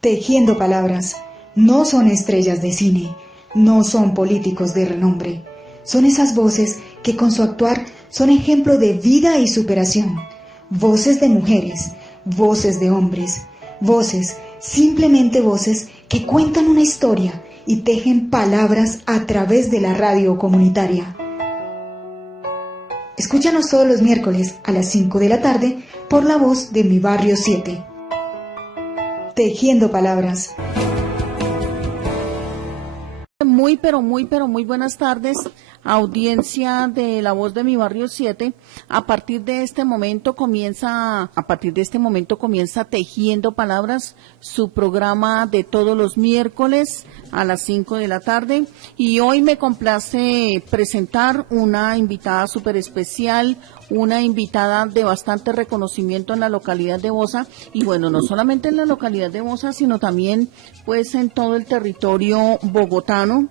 Tejiendo palabras. No son estrellas de cine, no son políticos de renombre. Son esas voces que con su actuar son ejemplo de vida y superación. Voces de mujeres, voces de hombres, voces, simplemente voces que cuentan una historia y tejen palabras a través de la radio comunitaria. Escúchanos todos los miércoles a las 5 de la tarde por La Voz de Mi Barrio 7. Tejiendo palabras. Muy buenas tardes, audiencia de La Voz de Mi Barrio 7. A partir de este momento comienza Tejiendo Palabras, su programa de todos los miércoles a las 5 de la tarde. Y hoy me complace presentar una invitada súper especial, una invitada de bastante reconocimiento en la localidad de Bosa, y bueno, no solamente en la localidad de Bosa, sino también pues en todo el territorio bogotano.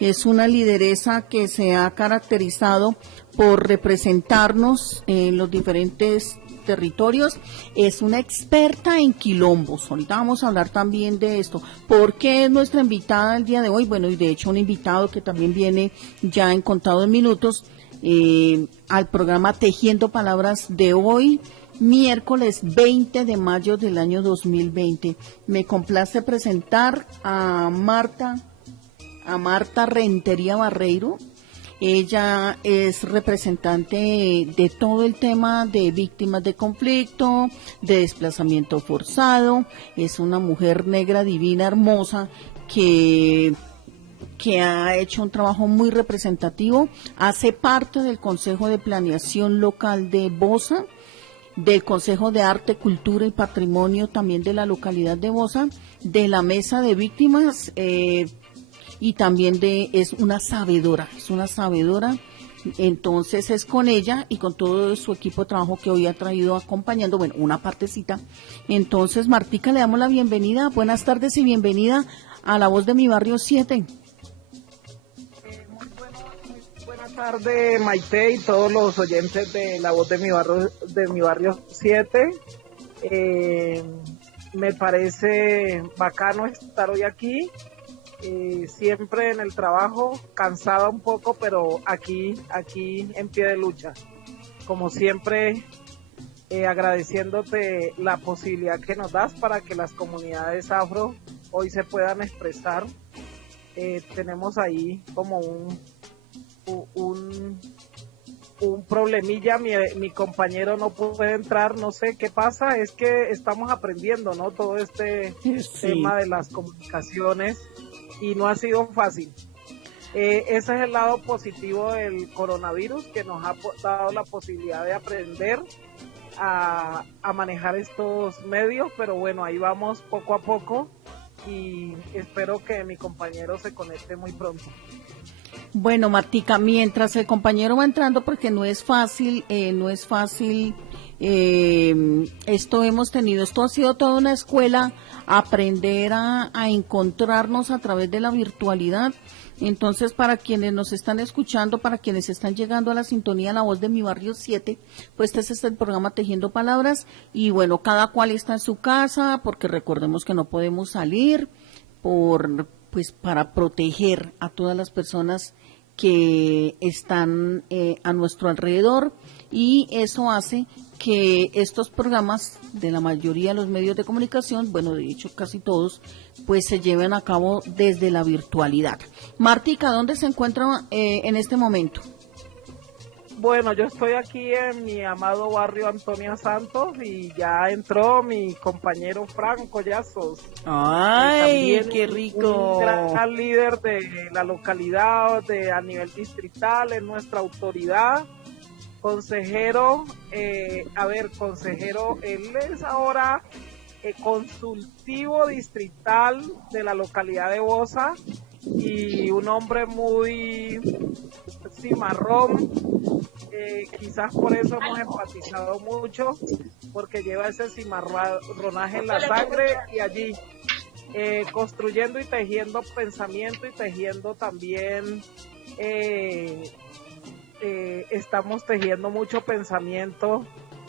Es una lideresa que se ha caracterizado por representarnos en los diferentes territorios. Es una experta en quilombos. Ahorita vamos a hablar también de esto. ¿Por qué es nuestra invitada el día de hoy? Bueno, y de hecho un invitado que también viene ya en contados minutos al programa Tejiendo Palabras de hoy, miércoles 20 de mayo del año 2020. Me complace presentar a Marta Rentería Barreiro. Ella es representante de todo el tema de víctimas de conflicto, de desplazamiento forzado. Es una mujer negra, divina, hermosa, que ha hecho un trabajo muy representativo. Hace parte del Consejo de Planeación Local de Bosa, del Consejo de Arte, Cultura y Patrimonio también de la localidad de Bosa, de la Mesa de Víctimas, y también es una sabedora. Entonces es con ella y con todo su equipo de trabajo que hoy ha traído acompañando, bueno, una partecita. Entonces, Martica, le damos la bienvenida. Buenas tardes y bienvenida a La Voz de Mi Barrio 7. Muy buenas tardes, Maite, y todos los oyentes de La Voz de Mi Barrio 7. Me parece bacano estar hoy aquí. Siempre en el trabajo, cansada un poco, pero aquí en pie de lucha. Como siempre, agradeciéndote la posibilidad que nos das para que las comunidades afro hoy se puedan expresar. Tenemos ahí como un problemilla, mi compañero no puede entrar, no sé qué pasa, es que estamos aprendiendo, ¿no? Todo este tema de las comunicaciones. Y no ha sido fácil. Ese es el lado positivo del coronavirus, que nos ha dado la posibilidad de aprender a manejar estos medios, pero bueno, ahí vamos poco a poco y espero que mi compañero se conecte muy pronto. Bueno, Martica, mientras el compañero va entrando, porque no es fácil, esto ha sido toda una escuela, aprender a encontrarnos a través de la virtualidad. Entonces, para quienes nos están escuchando, para quienes están llegando a la sintonía La Voz de Mi Barrio 7, pues este es el programa Tejiendo Palabras, y bueno, cada cual está en su casa, porque recordemos que no podemos salir para proteger a todas las personas que están a nuestro alrededor, y eso hace que estos programas de la mayoría de los medios de comunicación, bueno, de hecho casi todos, pues se lleven a cabo desde la virtualidad. Martica, ¿dónde se encuentra en este momento? Bueno, yo estoy aquí en mi amado barrio Antonia Santos y ya entró mi compañero Franco Collazos. ¡Ay, qué rico! Un gran líder de la localidad, a nivel distrital, es nuestra autoridad. Consejero, él es ahora consultivo distrital de la localidad de Bosa y un hombre muy cimarrón, quizás por eso hemos empatizado mucho, porque lleva ese cimarronaje en la sangre y allí construyendo y tejiendo pensamiento y tejiendo también estamos tejiendo mucho pensamiento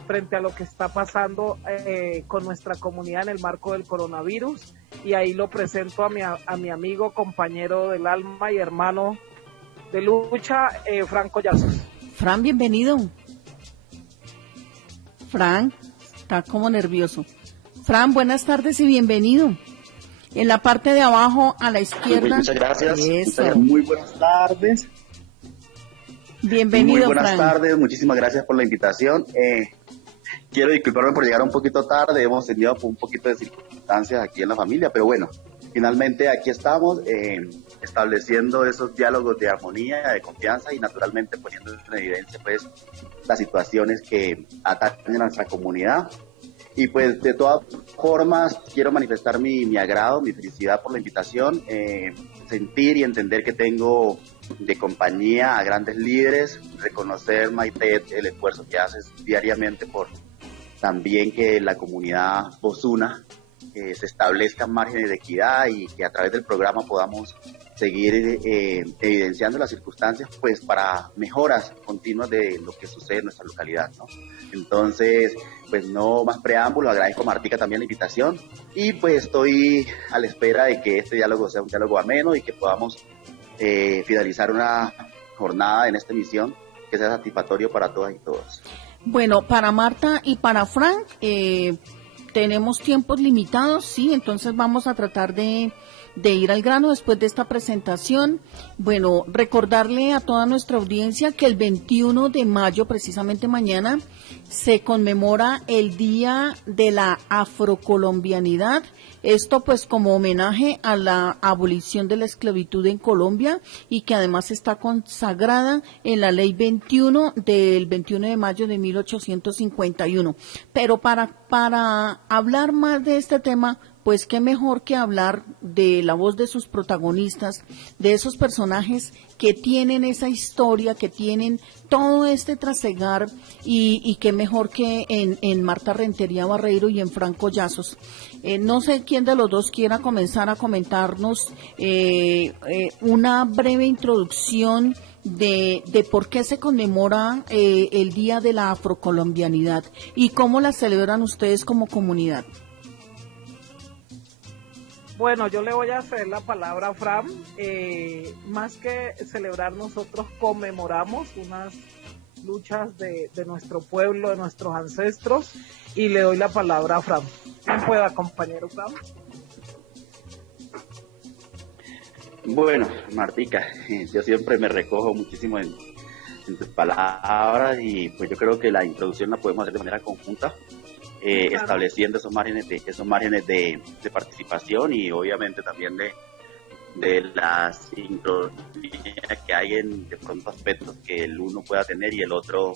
frente a lo que está pasando con nuestra comunidad en el marco del coronavirus, y ahí lo presento a mi amigo, compañero del alma y hermano de lucha, Fran Collazos. Fran, bienvenido. Fran, está como nervioso. Fran, buenas tardes y bienvenido. En la parte de abajo a la izquierda. Muchas gracias. Eso. Muy buenas tardes. Bienvenido, Muy buenas Fran. tardes, muchísimas gracias por la invitación. Quiero disculparme por llegar un poquito tarde, hemos tenido un poquito de circunstancias aquí en la familia, pero bueno, finalmente aquí estamos estableciendo esos diálogos de armonía, de confianza y naturalmente poniendo en evidencia pues las situaciones que atacan a nuestra comunidad. Y pues de todas formas quiero manifestar mi agrado, mi felicidad por la invitación, sentir y entender que tengo de compañía a grandes líderes, reconocer, Maite, el esfuerzo que haces diariamente por también que la comunidad Bosuna se establezcan márgenes de equidad y que a través del programa podamos seguir evidenciando las circunstancias pues para mejoras continuas de lo que sucede en nuestra localidad, ¿no? Entonces, pues no más preámbulo, agradezco a Martica también la invitación y pues estoy a la espera de que este diálogo sea un diálogo ameno y que podamos finalizar una jornada en esta emisión que sea satisfactorio para todas y todos. Bueno, para Marta y para Frank, tenemos tiempos limitados, sí, entonces vamos a tratar de ir al grano después de esta presentación. Bueno, recordarle a toda nuestra audiencia que el 21 de mayo, precisamente mañana, se conmemora el Día de la Afrocolombianidad. Esto pues como homenaje a la abolición de la esclavitud en Colombia y que además está consagrada en la Ley 21 del 21 de mayo de 1851. Pero para hablar más de este tema, pues qué mejor que hablar de la voz de sus protagonistas, de esos personajes que tienen esa historia, que tienen todo este trasegar y qué mejor que en Marta Rentería Barreiro y en Fran Collazos. No sé quién de los dos quiera comenzar a comentarnos una breve introducción de por qué se conmemora el Día de la Afrocolombianidad y cómo la celebran ustedes como comunidad. Bueno, yo le voy a hacer la palabra a Fran. Más que celebrar, nosotros conmemoramos unas luchas de nuestro pueblo, de nuestros ancestros, y le doy la palabra a Fran. ¿Quién pueda, compañero Fran? Bueno, Martica, yo siempre me recojo muchísimo en tus palabras y pues yo creo que la introducción la podemos hacer de manera conjunta. Claro. Estableciendo esos márgenes de participación y obviamente también de las sincronías que hay en de pronto aspectos que el uno pueda tener y el otro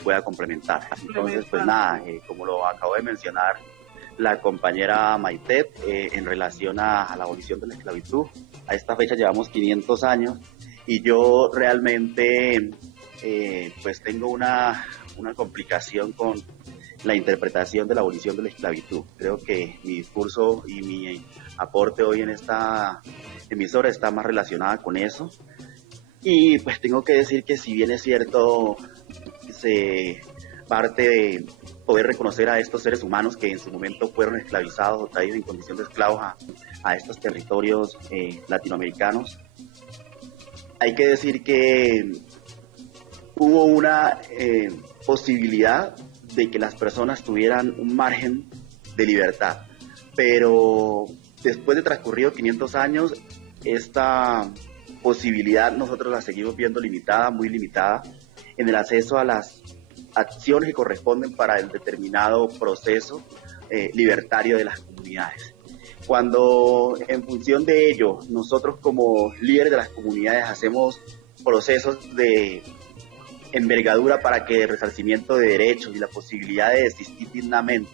pueda complementar. Entonces, pues nada, como lo acabo de mencionar la compañera Maite, en relación a la abolición de la esclavitud, a esta fecha llevamos 500 años y yo realmente pues tengo una complicación con la interpretación de la abolición de la esclavitud. Creo que mi discurso y mi aporte hoy en esta emisora está más relacionada con eso. Y pues tengo que decir que si bien es cierto, se parte de poder reconocer a estos seres humanos que en su momento fueron esclavizados o traídos en condición de esclavos a estos territorios latinoamericanos, hay que decir que hubo una posibilidad de que las personas tuvieran un margen de libertad, pero después de transcurridos 500 años, esta posibilidad nosotros la seguimos viendo limitada, muy limitada, en el acceso a las acciones que corresponden para el determinado proceso libertario de las comunidades. Cuando en función de ello, nosotros como líderes de las comunidades hacemos procesos de envergadura para que el resarcimiento de derechos y la posibilidad de existir dignamente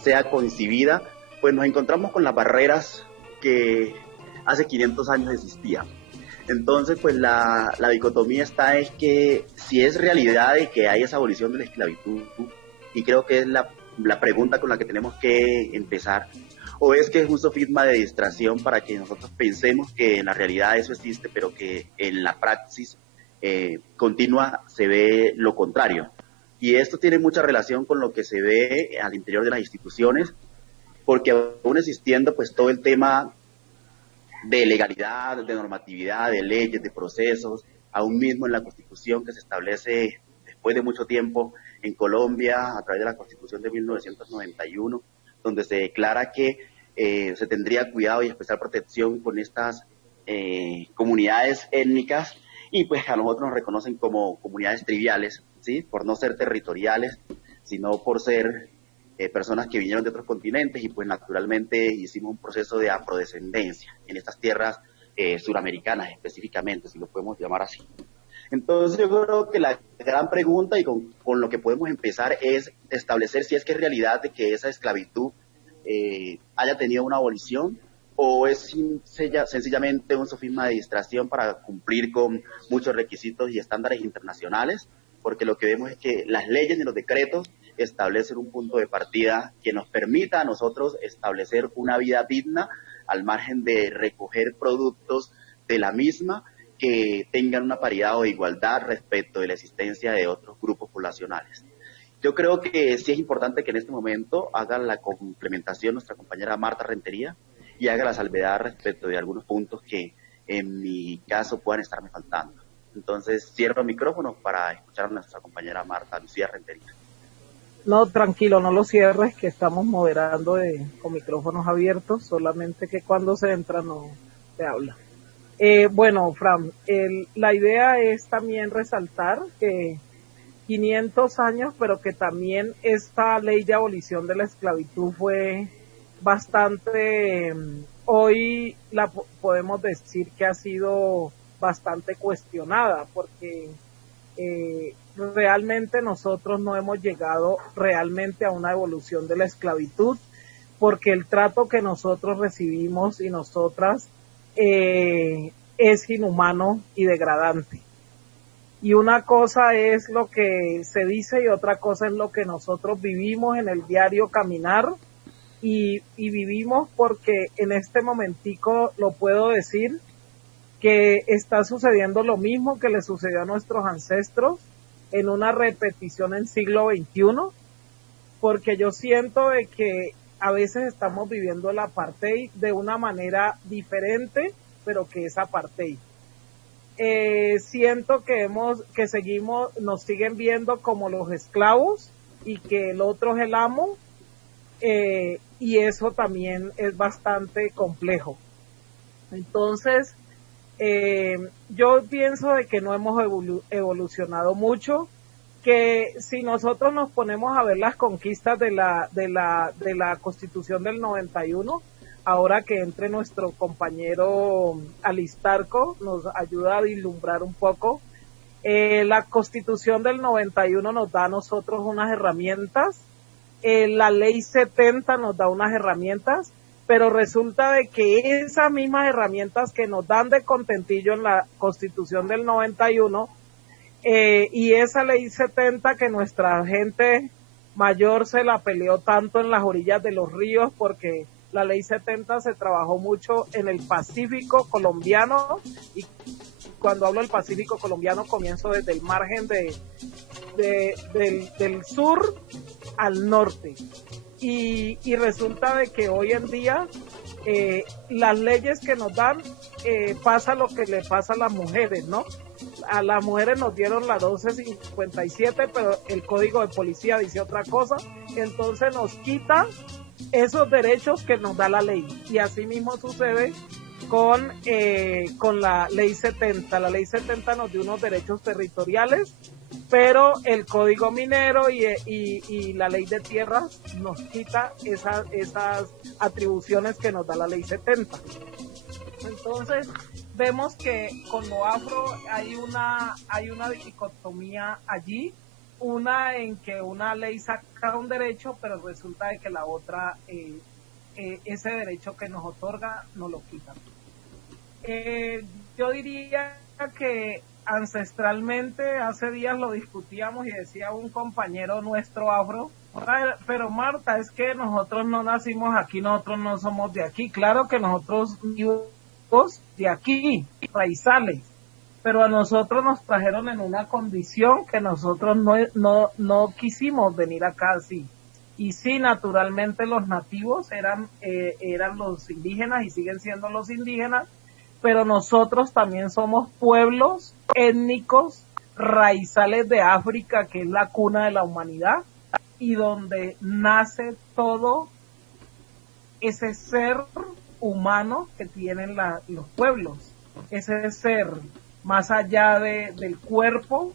sea concibida, pues nos encontramos con las barreras que hace 500 años existían. Entonces, pues la dicotomía está es que si es realidad de que hay esa abolición de la esclavitud, y creo que es la pregunta con la que tenemos que empezar, o es que es un sofisma de distracción para que nosotros pensemos que en la realidad eso existe, pero que en la praxis continua se ve lo contrario. Y esto tiene mucha relación con lo que se ve al interior de las instituciones, porque aún existiendo pues todo el tema de legalidad, de normatividad, de leyes, de procesos, aún mismo en la Constitución que se establece después de mucho tiempo en Colombia a través de la Constitución de 1991, donde se declara que se tendría cuidado y especial protección con estas comunidades étnicas, y pues a nosotros nos reconocen como comunidades triviales, ¿sí? Por no ser territoriales, sino por ser personas que vinieron de otros continentes, y pues naturalmente hicimos un proceso de afrodescendencia en estas tierras suramericanas específicamente, si lo podemos llamar así. Entonces yo creo que la gran pregunta y con lo que podemos empezar es establecer si es que es realidad de que esa esclavitud haya tenido una abolición, o es sencillamente un sofisma de distracción para cumplir con muchos requisitos y estándares internacionales, porque lo que vemos es que las leyes y los decretos establecen un punto de partida que nos permita a nosotros establecer una vida digna al margen de recoger productos de la misma que tengan una paridad o igualdad respecto de la existencia de otros grupos poblacionales. Yo creo que sí es importante que en este momento haga la complementación nuestra compañera Marta Rentería y haga la salvedad respecto de algunos puntos que en mi caso puedan estarme faltando. Entonces cierro el micrófono para escuchar a nuestra compañera Marta Lucía Rentería. No, tranquilo, no lo cierres, que estamos moderando con micrófonos abiertos, solamente que cuando se entra no se habla. Bueno, Fran, la idea es también resaltar que 500 años, pero que también esta ley de abolición de la esclavitud fue bastante, hoy podemos decir que ha sido bastante cuestionada, porque realmente nosotros no hemos llegado realmente a una evolución de la esclavitud, porque el trato que nosotros recibimos y nosotras es inhumano y degradante. Y una cosa es lo que se dice y otra cosa es lo que nosotros vivimos en el diario caminar, y vivimos, porque en este momentico lo puedo decir, que está sucediendo lo mismo que le sucedió a nuestros ancestros, en una repetición en siglo XXI, porque yo siento de que a veces estamos viviendo el apartheid de una manera diferente, pero que es apartheid. Siento que nos siguen viendo como los esclavos y que el otro es el amo, y eso también es bastante complejo. Entonces, yo pienso de que no hemos evolucionado mucho, que si nosotros nos ponemos a ver las conquistas de la Constitución del 91, ahora que entre nuestro compañero Alistarco nos ayuda a vislumbrar un poco, la Constitución del 91 nos da a nosotros unas herramientas, la Ley 70 nos da unas herramientas, pero resulta de que esas mismas herramientas que nos dan de contentillo en la Constitución del 91, y esa Ley 70 que nuestra gente mayor se la peleó tanto en las orillas de los ríos, porque la Ley 70 se trabajó mucho en el Pacífico colombiano, y cuando hablo del Pacífico colombiano comienzo desde el margen del sur al norte. Y resulta de que hoy en día las leyes que nos dan pasa lo que le pasa a las mujeres, ¿no? A las mujeres nos dieron la 1257, pero el código de policía dice otra cosa, entonces nos quita esos derechos que nos da la ley. Y así mismo sucede con la ley 70. La ley 70 nos dio unos derechos territoriales, pero el código minero y la ley de tierras nos quita esas atribuciones que nos da la ley 70. Entonces vemos que con lo afro hay una dicotomía allí, una en que una ley saca un derecho, pero resulta de que la otra ese derecho que nos otorga nos lo quita. Yo diría que ancestralmente, hace días lo discutíamos y decía un compañero nuestro afro, pero Marta, es que nosotros no nacimos aquí, nosotros no somos de aquí. Claro que nosotros vivimos de aquí, raizales, pero a nosotros nos trajeron en una condición que nosotros no quisimos venir acá así. Y sí, naturalmente los nativos eran los indígenas y siguen siendo los indígenas, pero nosotros también somos pueblos étnicos raizales de África, que es la cuna de la humanidad, y donde nace todo ese ser humano que tienen los pueblos, ese ser más allá del cuerpo,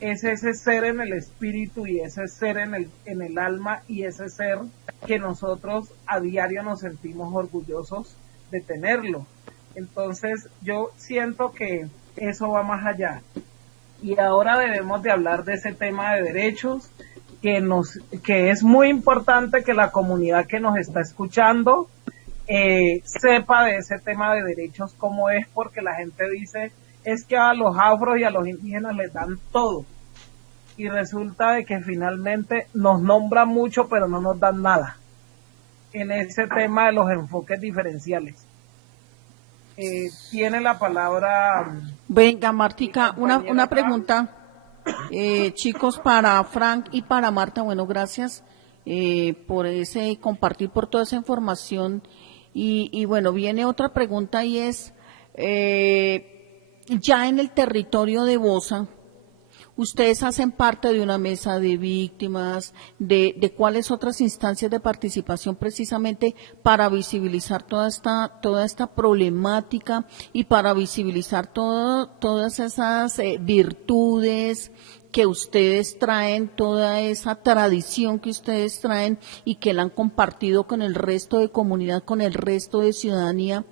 es ese ser en el espíritu y ese ser en el alma y ese ser que nosotros a diario nos sentimos orgullosos de tenerlo. Entonces yo siento que eso va más allá. Y ahora debemos de hablar de ese tema de derechos, que es muy importante que la comunidad que nos está escuchando sepa de ese tema de derechos cómo es, porque la gente dice, es que a los afros y a los indígenas les dan todo. Y resulta de que finalmente nos nombran mucho, pero no nos dan nada en ese tema de los enfoques diferenciales. Tiene la palabra. Venga, Martica, una pregunta, chicos, para Frank y para Marta. Bueno, gracias por ese compartir, por toda esa información. Y bueno, viene otra pregunta y es, ya en el territorio de Bosa, ustedes hacen parte de una mesa de víctimas, de cuáles otras instancias de participación precisamente para visibilizar toda esta problemática y para visibilizar todas esas virtudes que ustedes traen, toda esa tradición que ustedes traen y que la han compartido con el resto de comunidad, con el resto de ciudadanía.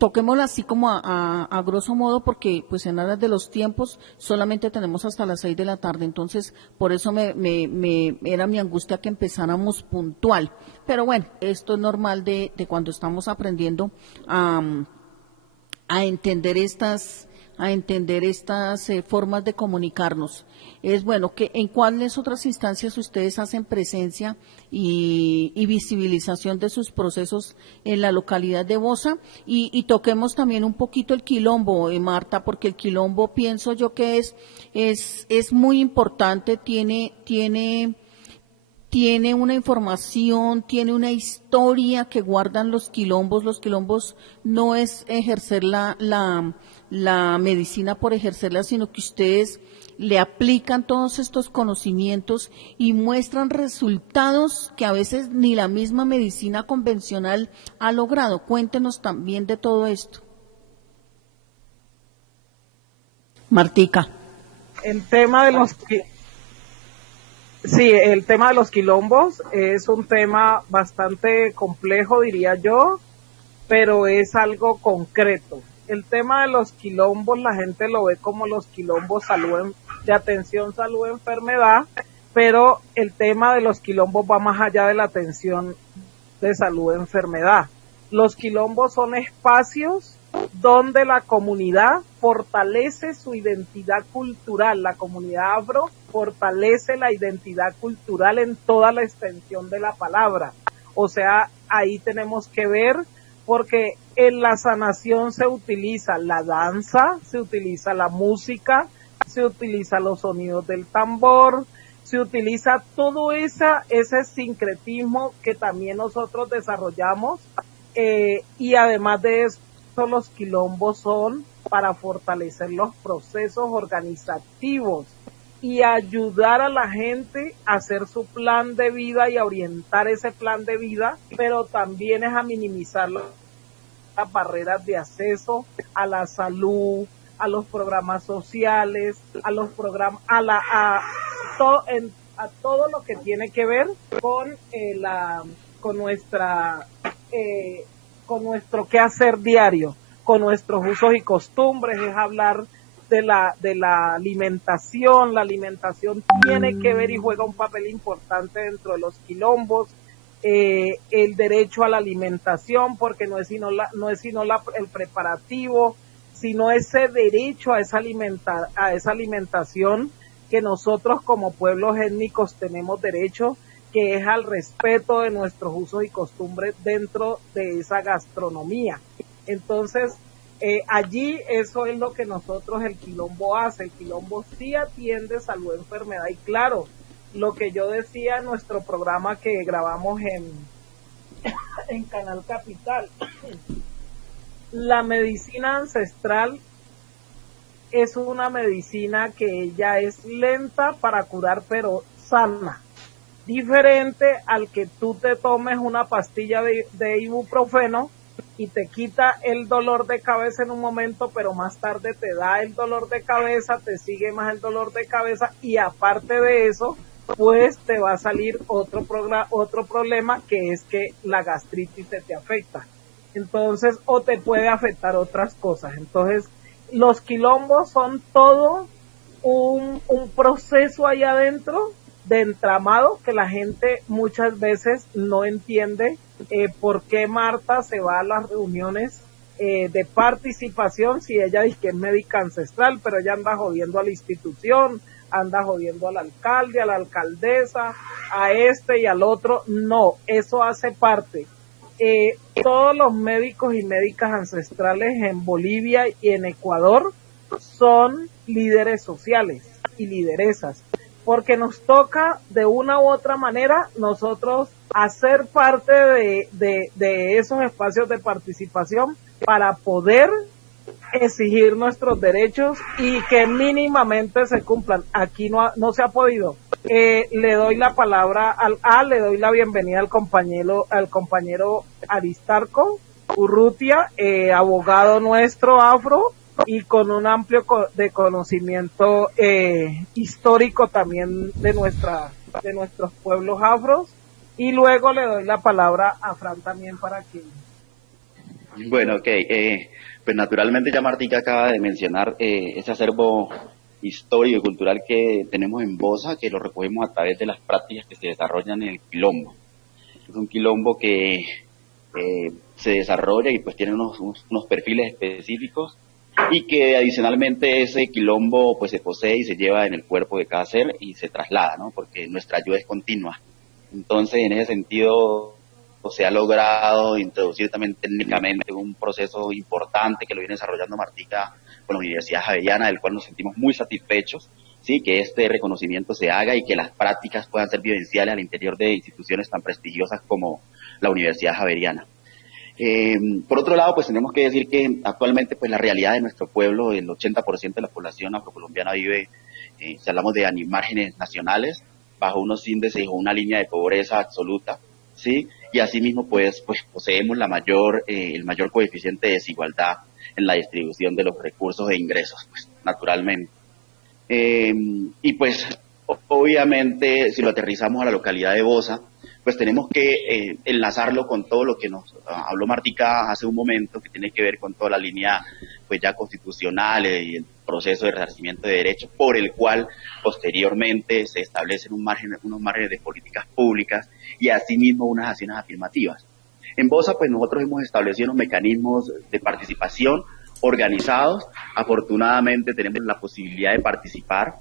Toquémosla así como a grosso modo, porque pues en aras de los tiempos solamente tenemos hasta las 6 de la tarde, entonces por eso era mi angustia que empezáramos puntual. Pero bueno, esto es normal de cuando estamos aprendiendo a entender estas formas de comunicarnos. Es bueno que en cuáles otras instancias ustedes hacen presencia y visibilización de sus procesos en la localidad de Bosa, y toquemos también un poquito el quilombo, Marta, porque el quilombo pienso yo que es muy importante, tiene una información, tiene una historia que guardan los quilombos. Los quilombos no es ejercer la medicina por ejercerla, sino que ustedes le aplican todos estos conocimientos y muestran resultados que a veces ni la misma medicina convencional ha logrado. Cuéntenos también de todo esto. Martica. El tema de el tema de los quilombos es un tema bastante complejo, diría yo, pero es algo concreto. El tema de los quilombos, la gente lo ve como los quilombos de atención, salud, enfermedad, pero el tema de los quilombos va más allá de la atención de salud, enfermedad. Los quilombos son espacios donde la comunidad fortalece su identidad cultural, la comunidad afro fortalece la identidad cultural en toda la extensión de la palabra. O sea, ahí tenemos que ver, porque en la sanación se utiliza la danza, se utiliza la música, se utiliza los sonidos del tambor, se utiliza todo ese sincretismo que también nosotros desarrollamos, y además de eso, los quilombos son para fortalecer los procesos organizativos y ayudar a la gente a hacer su plan de vida y a orientar ese plan de vida, pero también es a minimizar las barreras de acceso a la salud, a los programas sociales, a los programas, a todo lo que tiene que ver con nuestro quehacer diario, con nuestros usos y costumbres. Es hablar de la alimentación. La alimentación tiene que ver y juega un papel importante dentro de los quilombos. El derecho a la alimentación, porque no es sino el preparativo, sino ese derecho a esa alimentación que nosotros como pueblos étnicos tenemos derecho, que es al respeto de nuestros usos y costumbres dentro de esa gastronomía. Entonces, Allí eso es lo que nosotros, el quilombo hace. El quilombo sí atiende salud, enfermedad, y claro, lo que yo decía en nuestro programa que grabamos en Canal Capital, la medicina ancestral es una medicina que ya es lenta para curar, pero sana. Diferente al que tú te tomes una pastilla de ibuprofeno y te quita el dolor de cabeza en un momento, pero más tarde te da el dolor de cabeza, te sigue más el dolor de cabeza, y aparte de eso, pues te va a salir otro problema, que es que la gastritis se te afecta. Entonces, o te puede afectar otras cosas. Entonces, los quilombos son todo un proceso ahí adentro de entramado que la gente muchas veces no entiende por qué Marta se va a las reuniones de participación si ella dice que es médica ancestral, pero ella anda jodiendo a la institución, anda jodiendo al alcalde, a la alcaldesa, a este y al otro. No, eso hace parte. Todos los médicos y médicas ancestrales en Bolivia y en Ecuador son líderes sociales y lideresas, porque nos toca de una u otra manera nosotros hacer parte de esos espacios de participación para poder exigir nuestros derechos y que mínimamente se cumplan. Aquí no se ha podido. Le doy la palabra le doy la bienvenida al compañero Aristarco Urrutia, abogado nuestro afro y con un amplio de conocimiento histórico también de nuestros pueblos afros, y luego le doy la palabra a Fran también para que... Bueno, ok. Pues naturalmente ya Martica acaba de mencionar ese acervo histórico y cultural que tenemos en Bosa, que lo recogemos a través de las prácticas que se desarrollan en el quilombo. Es un quilombo que se desarrolla y pues tiene unos perfiles específicos, y que adicionalmente ese quilombo pues se posee y se lleva en el cuerpo de cada ser y se traslada, ¿no? Porque nuestra ayuda es continua. Entonces, en ese sentido, se ha logrado introducir también técnicamente un proceso importante que lo viene desarrollando Martica con la Universidad Javeriana, del cual nos sentimos muy satisfechos, sí, que este reconocimiento se haga y que las prácticas puedan ser vivenciales al interior de instituciones tan prestigiosas como la Universidad Javeriana. Por otro lado, pues tenemos que decir que actualmente pues la realidad de nuestro pueblo, el 80% de la población afrocolombiana vive, si hablamos de márgenes nacionales, bajo unos índices o una línea de pobreza absoluta, ¿sí? Y asimismo pues poseemos el mayor coeficiente de desigualdad en la distribución de los recursos e ingresos, pues naturalmente. Y pues obviamente si lo aterrizamos a la localidad de Bosa, pues tenemos que enlazarlo con todo lo que nos habló Martica hace un momento, que tiene que ver con toda la línea pues ya constitucional y el proceso de resarcimiento de derechos, por el cual posteriormente se establecen unos márgenes de políticas públicas y asimismo unas acciones afirmativas. En Bosa pues nosotros hemos establecido unos mecanismos de participación organizados. Afortunadamente tenemos la posibilidad de participar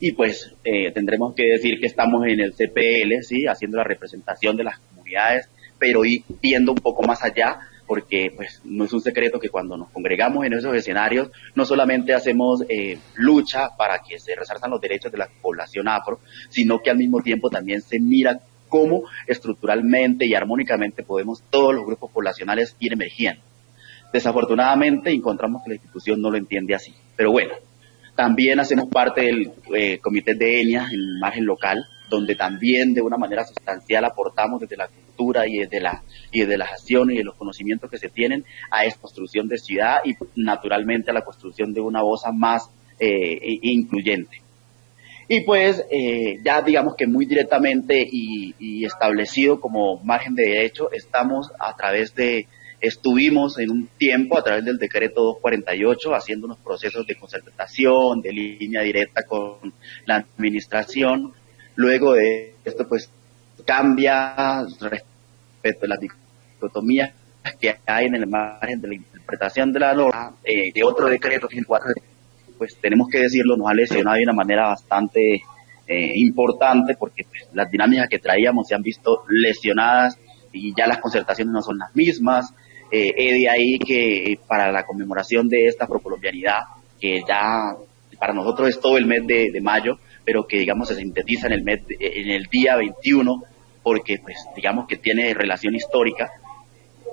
y pues tendremos que decir que estamos en el CPL, ¿sí? Haciendo la representación de las comunidades, pero y viendo un poco más allá, porque pues no es un secreto que cuando nos congregamos en esos escenarios no solamente hacemos lucha para que se resaltan los derechos de la población afro, sino que al mismo tiempo también se mira cómo estructuralmente y armónicamente podemos todos los grupos poblacionales ir emergiendo. Desafortunadamente encontramos que la institución no lo entiende así, pero bueno. También hacemos parte del comité de ENIA en el margen local, donde también de una manera sustancial aportamos desde la cultura y desde las acciones y de los conocimientos que se tienen a esta construcción de ciudad y naturalmente a la construcción de una Bosa más incluyente. Y pues ya digamos que muy directamente y establecido como margen de derecho, estuvimos en un tiempo a través del decreto 248 haciendo unos procesos de concertación, de línea directa con la administración. Luego de esto pues cambia respecto a las dicotomías que hay en el margen de la interpretación de la norma, de otro decreto, que es el 4, pues tenemos que decirlo, nos ha lesionado de una manera bastante importante, porque pues, las dinámicas que traíamos se han visto lesionadas y ya las concertaciones no son las mismas. he de ahí que para la conmemoración de esta afrocolombianidad, que ya para nosotros es todo el mes de mayo, pero que digamos se sintetiza en en el día 21, porque pues digamos que tiene relación histórica,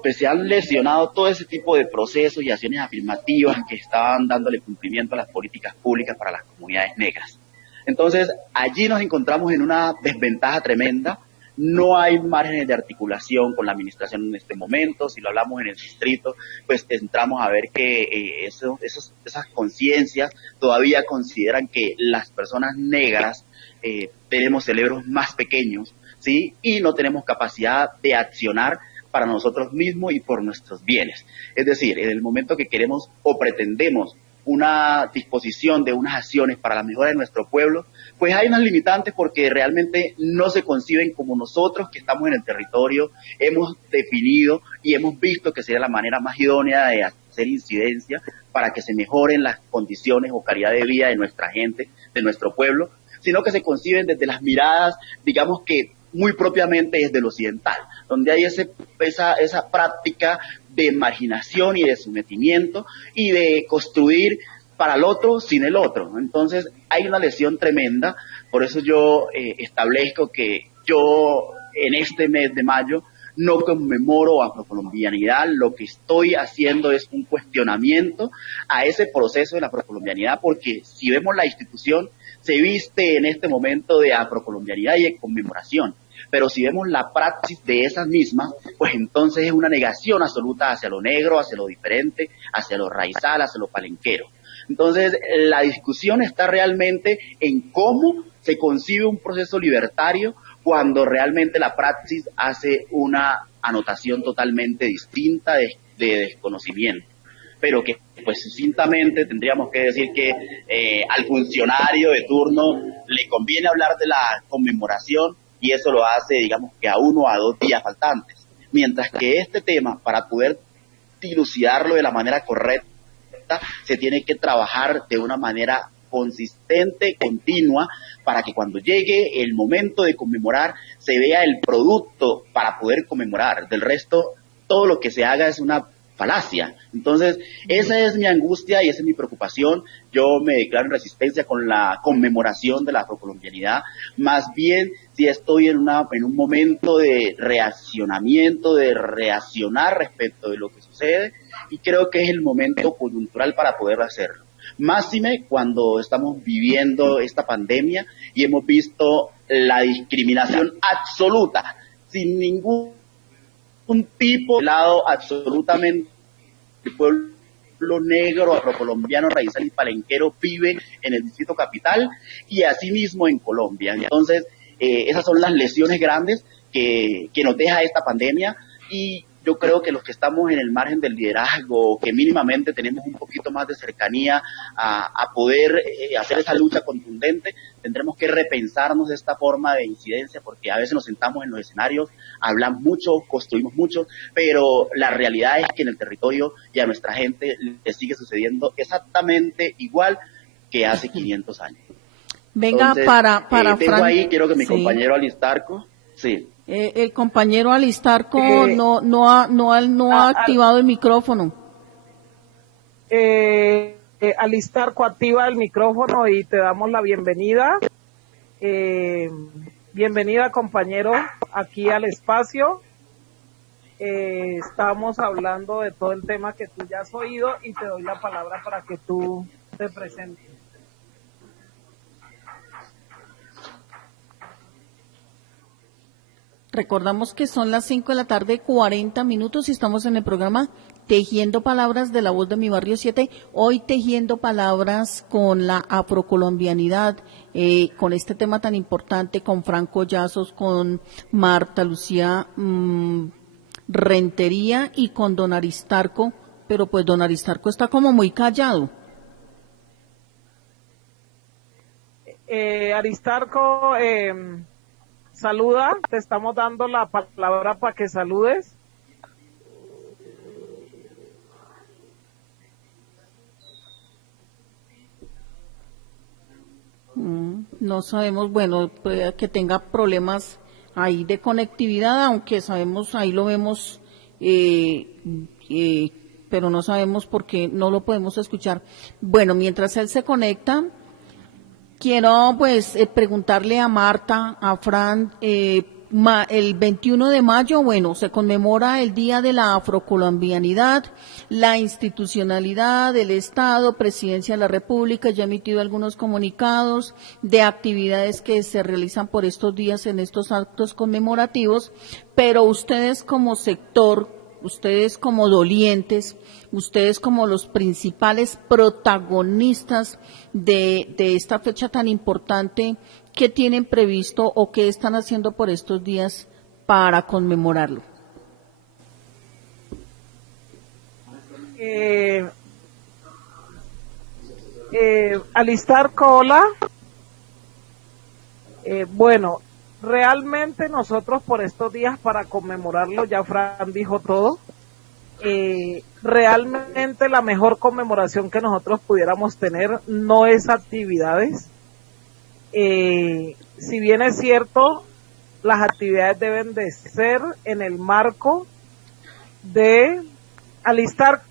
pues se han lesionado todo ese tipo de procesos y acciones afirmativas que estaban dándole cumplimiento a las políticas públicas para las comunidades negras. Entonces, allí nos encontramos en una desventaja tremenda. No hay márgenes de articulación con la administración en este momento. Si lo hablamos en el distrito, pues entramos a ver que esas conciencias todavía consideran que las personas negras tenemos cerebros más pequeños, ¿sí? Y no tenemos capacidad de accionar para nosotros mismos y por nuestros bienes. Es decir, en el momento que queremos o pretendemos una disposición de unas acciones para la mejora de nuestro pueblo, pues hay unas limitantes porque realmente no se conciben como nosotros que estamos en el territorio, hemos definido y hemos visto que sería la manera más idónea de hacer incidencia para que se mejoren las condiciones o calidad de vida de nuestra gente, de nuestro pueblo, sino que se conciben desde las miradas, digamos que muy propiamente desde lo occidental, donde hay esa práctica de marginación y de sometimiento y de construir para el otro sin el otro. Entonces hay una lesión tremenda, por eso yo establezco que yo en este mes de mayo no conmemoro afrocolombianidad, lo que estoy haciendo es un cuestionamiento a ese proceso de la afrocolombianidad, porque si vemos la institución, se viste en este momento de afrocolombianidad y de conmemoración, pero si vemos la praxis de esas mismas, pues entonces es una negación absoluta hacia lo negro, hacia lo diferente, hacia lo raizal, hacia lo palenquero. Entonces, la discusión está realmente en cómo se concibe un proceso libertario cuando realmente la praxis hace una anotación totalmente distinta de desconocimiento. Pero que pues sucintamente tendríamos que decir que al funcionario de turno le conviene hablar de la conmemoración y eso lo hace, digamos, que a 1 a 2 días faltantes. Mientras que este tema, para poder dilucidarlo de la manera correcta, se tiene que trabajar de una manera consistente, continua, para que cuando llegue el momento de conmemorar se vea el producto para poder conmemorar. Del resto, todo lo que se haga es una falacia. Entonces, esa es mi angustia y esa es mi preocupación. Yo me declaro en resistencia con la conmemoración de la afrocolombianidad. Más bien, si estoy en un momento de reaccionamiento, de reaccionar respecto de lo que sucede, y creo que es el momento coyuntural para poder hacerlo. Máxime cuando estamos viviendo esta pandemia y hemos visto la discriminación absoluta, sin ningún tipo de lado, absolutamente el pueblo negro, afrocolombiano, raizal y palenquero vive en el Distrito Capital y asimismo en Colombia. Entonces, esas son las lesiones grandes que nos deja esta pandemia, y yo creo que los que estamos en el margen del liderazgo, que mínimamente tenemos un poquito más de cercanía a poder hacer esa lucha contundente, tendremos que repensarnos esta forma de incidencia, porque a veces nos sentamos en los escenarios, hablamos mucho, construimos mucho, pero la realidad es que en el territorio y a nuestra gente le sigue sucediendo exactamente igual que hace 500 años. Venga, entonces, para tengo ahí, quiero que mi sí. compañero Alistarco, sí. El compañero Alistarco no ha activado el micrófono. Alistarco, activa el micrófono y te damos la bienvenida. Bienvenida, compañero, aquí al espacio. Estamos hablando de todo el tema que tú ya has oído y te doy la palabra para que tú te presentes. Recordamos que son las 5 de la tarde, 40 minutos, y estamos en el programa Tejiendo Palabras de La Voz de Mi Barrio 7. Hoy tejiendo palabras con la afrocolombianidad, con este tema tan importante, con Franco Llazos, con Marta Lucía Rentería y con don Aristarco, pero pues don Aristarco está como muy callado. Aristarco, saluda, te estamos dando la palabra para que saludes. No sabemos, bueno, puede que tenga problemas ahí de conectividad, aunque sabemos, ahí lo vemos, pero no sabemos por qué no lo podemos escuchar. Bueno, mientras él se conecta, quiero pues preguntarle a Marta, a Fran, el 21 de mayo, bueno, se conmemora el Día de la Afrocolombianidad, la institucionalidad del Estado, Presidencia de la República, ya ha emitido algunos comunicados de actividades que se realizan por estos días en estos actos conmemorativos, pero ustedes como sector, ustedes como dolientes, ustedes como los principales protagonistas de esta fecha tan importante, ¿qué tienen previsto o qué están haciendo por estos días para conmemorarlo? Alistar cola. Bueno, realmente nosotros por estos días para conmemorarlo, ya Fran dijo todo, realmente la mejor conmemoración que nosotros pudiéramos tener no es actividades. Si bien es cierto, las actividades deben de ser en el marco de alistar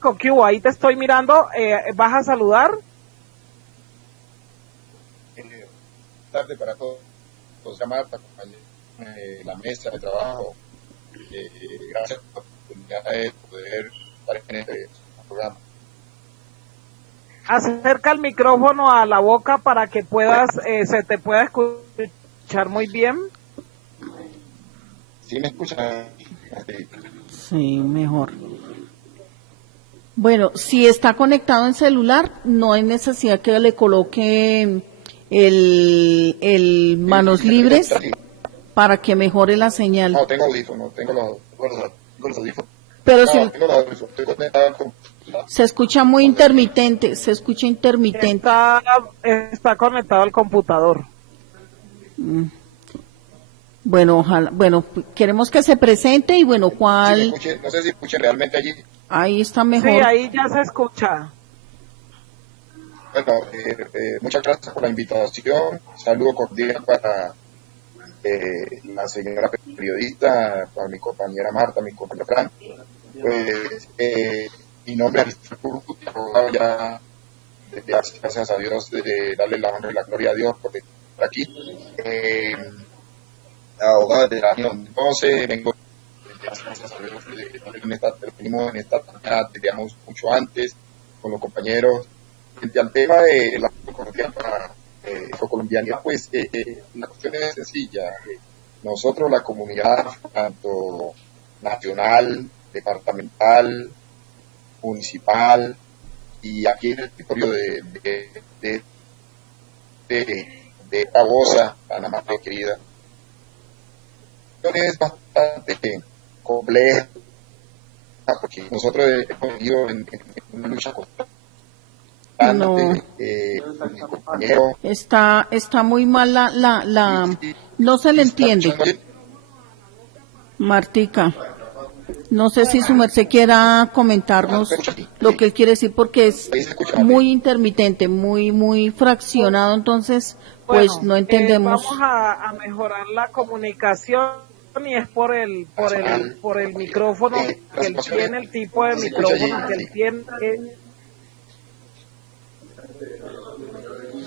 Coquio, ahí te estoy mirando, ¿vas a saludar? Tarde para todos, Marta, compañeros, la mesa de trabajo, gracias por la oportunidad de poder estar en este programa. Acerca el micrófono a la boca para que puedas, se te pueda escuchar muy bien. ¿Sí me escuchan? Sí, mejor. Bueno, si está conectado en celular, no hay necesidad que le coloque el manos libres para que mejore la señal. No, tengo audífonos, tengo los audífonos. Pero no, si tengo los audífonos, estoy conectado con... se escucha muy intermitente, se escucha intermitente. Está conectado al computador. Bueno, ojalá, bueno, queremos que se presente y bueno, ¿cuál? Sí, no sé si escuchen realmente allí. Ahí está mejor. Sí, ahí ya se escucha. Bueno, muchas gracias por la invitación. Saludo cordial para la señora periodista, para mi compañera Marta, mi compañera Fran. Pues, mi nombre es Urrutia, ya desde hace, gracias a Dios, de darle la honra y la gloria a Dios por estar aquí. Abogado desde el año 2012, vengo gracias a Dios, venimos en esta tarea, digamos, mucho antes, con los compañeros. Frente al tema de la afrocolombianidad, pues la cuestión es sencilla. Nosotros, la comunidad, tanto nacional, departamental, municipal, y aquí en el territorio de Tabosa, tan amable querida, es bastante compleja, porque nosotros hemos vivido en una lucha constante. No, está muy mal no se le entiende. Martica, no sé si su merced quiera comentarnos lo que él quiere decir porque es muy intermitente, muy fraccionado, entonces pues bueno, no entendemos. Vamos a mejorar la comunicación y es por el micrófono que él tiene, el tipo de micrófono que él tiene.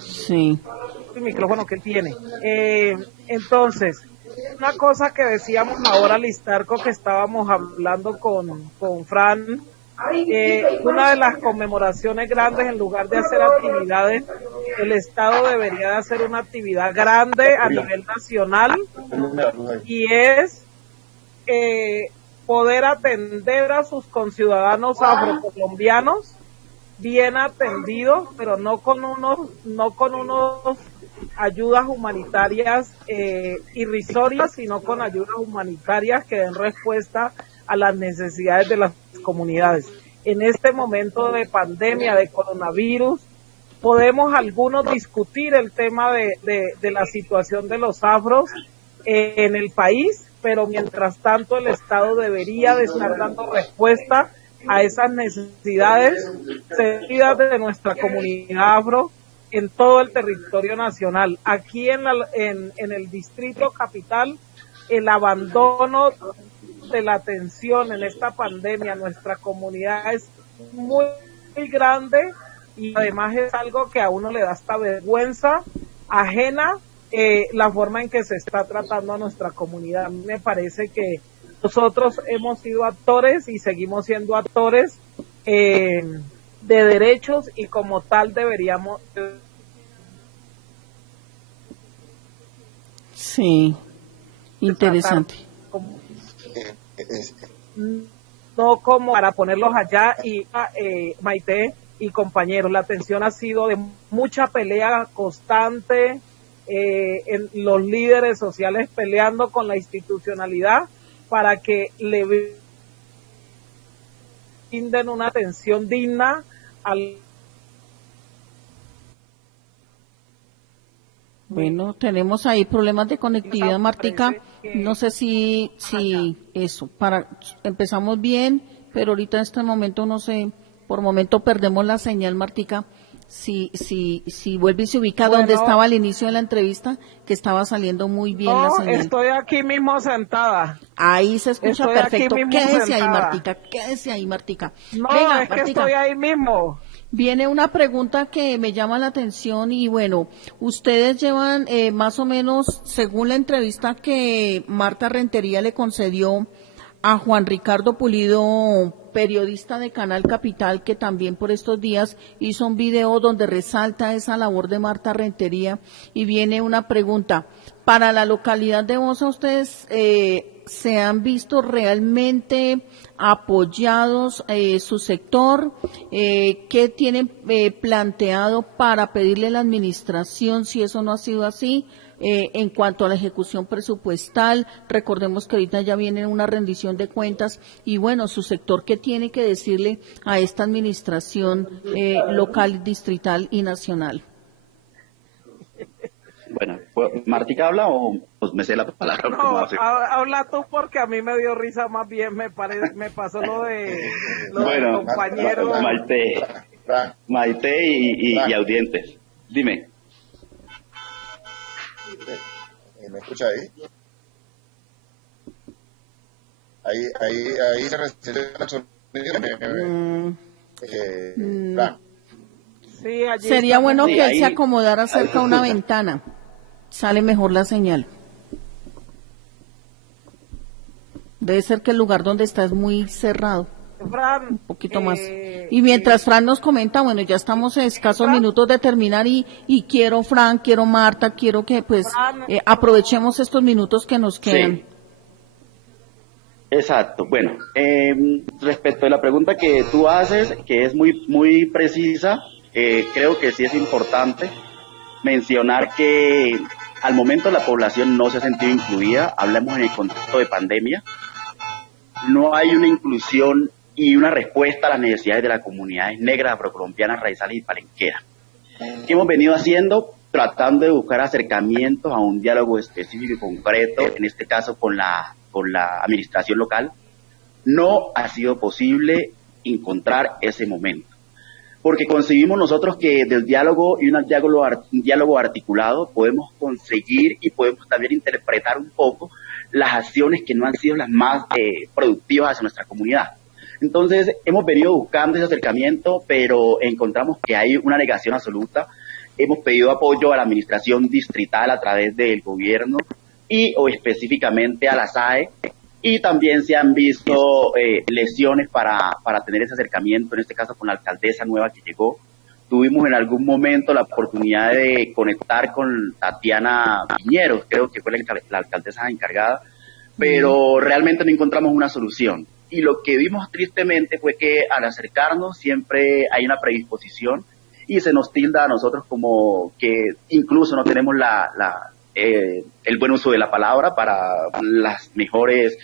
Sí. El micrófono que él tiene. Entonces, una cosa que decíamos ahora, Listarco, que estábamos hablando con Fran, una de las conmemoraciones grandes, en lugar de hacer actividades, el Estado debería de hacer una actividad grande a nivel nacional, y es poder atender a sus conciudadanos afrocolombianos bien atendidos, pero no con unos ayudas humanitarias irrisorias, sino con ayudas humanitarias que den respuesta a las necesidades de las comunidades. En este momento de pandemia, de coronavirus, podemos algunos discutir el tema de la situación de los afros en el país, pero mientras tanto el Estado debería de estar dando respuesta a esas necesidades seguidas de nuestra comunidad afro en todo el territorio nacional. Aquí en el distrito capital, el abandono de la atención en esta pandemia a nuestra comunidad es muy, muy grande, y además es algo que a uno le da hasta vergüenza ajena, la forma en que se está tratando a nuestra comunidad. A mí me parece que nosotros hemos sido actores y seguimos siendo actores de derechos, y como tal deberíamos... Sí, interesante. No como para ponerlos allá, y Maite y compañeros, la atención ha sido de mucha pelea constante, en los líderes sociales peleando con la institucionalidad para que le brinden una atención digna al... Bueno, tenemos ahí problemas de conectividad, Martica. No sé si eso, empezamos bien, pero ahorita en este momento no sé, por momento perdemos la señal, Martica. Si vuelve y se ubica donde estaba al inicio de la entrevista, que estaba saliendo muy bien la señal. Estoy aquí mismo sentada. Ahí se escucha perfecto. Quédese sentada. ahí, Martica. No, Venga, es que Martica. estoy ahí mismo. Viene una pregunta que me llama la atención, y bueno, ustedes llevan más o menos, según la entrevista que Marta Rentería le concedió a Juan Ricardo Pulido, periodista de Canal Capital, que también por estos días hizo un video donde resalta esa labor de Marta Rentería, y viene una pregunta. Para la localidad de Bosa, ¿ustedes se han visto realmente apoyados su sector? ¿Qué tienen planteado para pedirle a la administración, si eso no ha sido así? En cuanto a la ejecución presupuestal, recordemos que ahorita ya viene una rendición de cuentas, y bueno, su sector, ¿qué tiene que decirle a esta administración local, distrital y nacional? Bueno, ¿Martica habla o pues me sé la palabra? No, habla tú, porque a mí me dio risa, más bien me pasó lo de bueno, compañero. Maite y audientes. Dime. ¿Me escucha ahí? Ahí se recibe el sonido. Sí, allí sería bueno que él ahí, se acomodara cerca a una ventana. Sale mejor la señal. Debe ser que el lugar donde está es muy cerrado. Fran, un poquito más. Y mientras Fran nos comenta, bueno, ya estamos a escasos minutos de terminar, y quiero, Fran, quiero Marta, quiero que pues aprovechemos estos minutos que nos quedan. Sí. Exacto. Bueno, respecto a la pregunta que tú haces, que es muy precisa, creo que sí es importante mencionar que al momento la población no se ha sentido incluida. Hablamos en el contexto de pandemia. No hay una inclusión y una respuesta a las necesidades de las comunidades negras, afrocolombianas, raizales y palenqueras. ¿Qué hemos venido haciendo? Tratando de buscar acercamientos a un diálogo específico y concreto, en este caso con la administración local. No ha sido posible encontrar ese momento, porque concebimos nosotros que del diálogo y un diálogo articulado podemos conseguir y podemos también interpretar un poco las acciones que no han sido las más productivas hacia nuestra comunidad. Entonces hemos venido buscando ese acercamiento, pero encontramos que hay una negación absoluta. Hemos pedido apoyo a la administración distrital a través del gobierno o específicamente a la SAE, y también se han visto lesiones para tener ese acercamiento, en este caso con la alcaldesa nueva que llegó. Tuvimos en algún momento la oportunidad de conectar con Tatiana Piñeros, creo que fue la alcaldesa encargada, pero realmente no encontramos una solución. Y lo que vimos tristemente fue que al acercarnos siempre hay una predisposición, y se nos tilda a nosotros como que incluso no tenemos el buen uso de la palabra para las mejores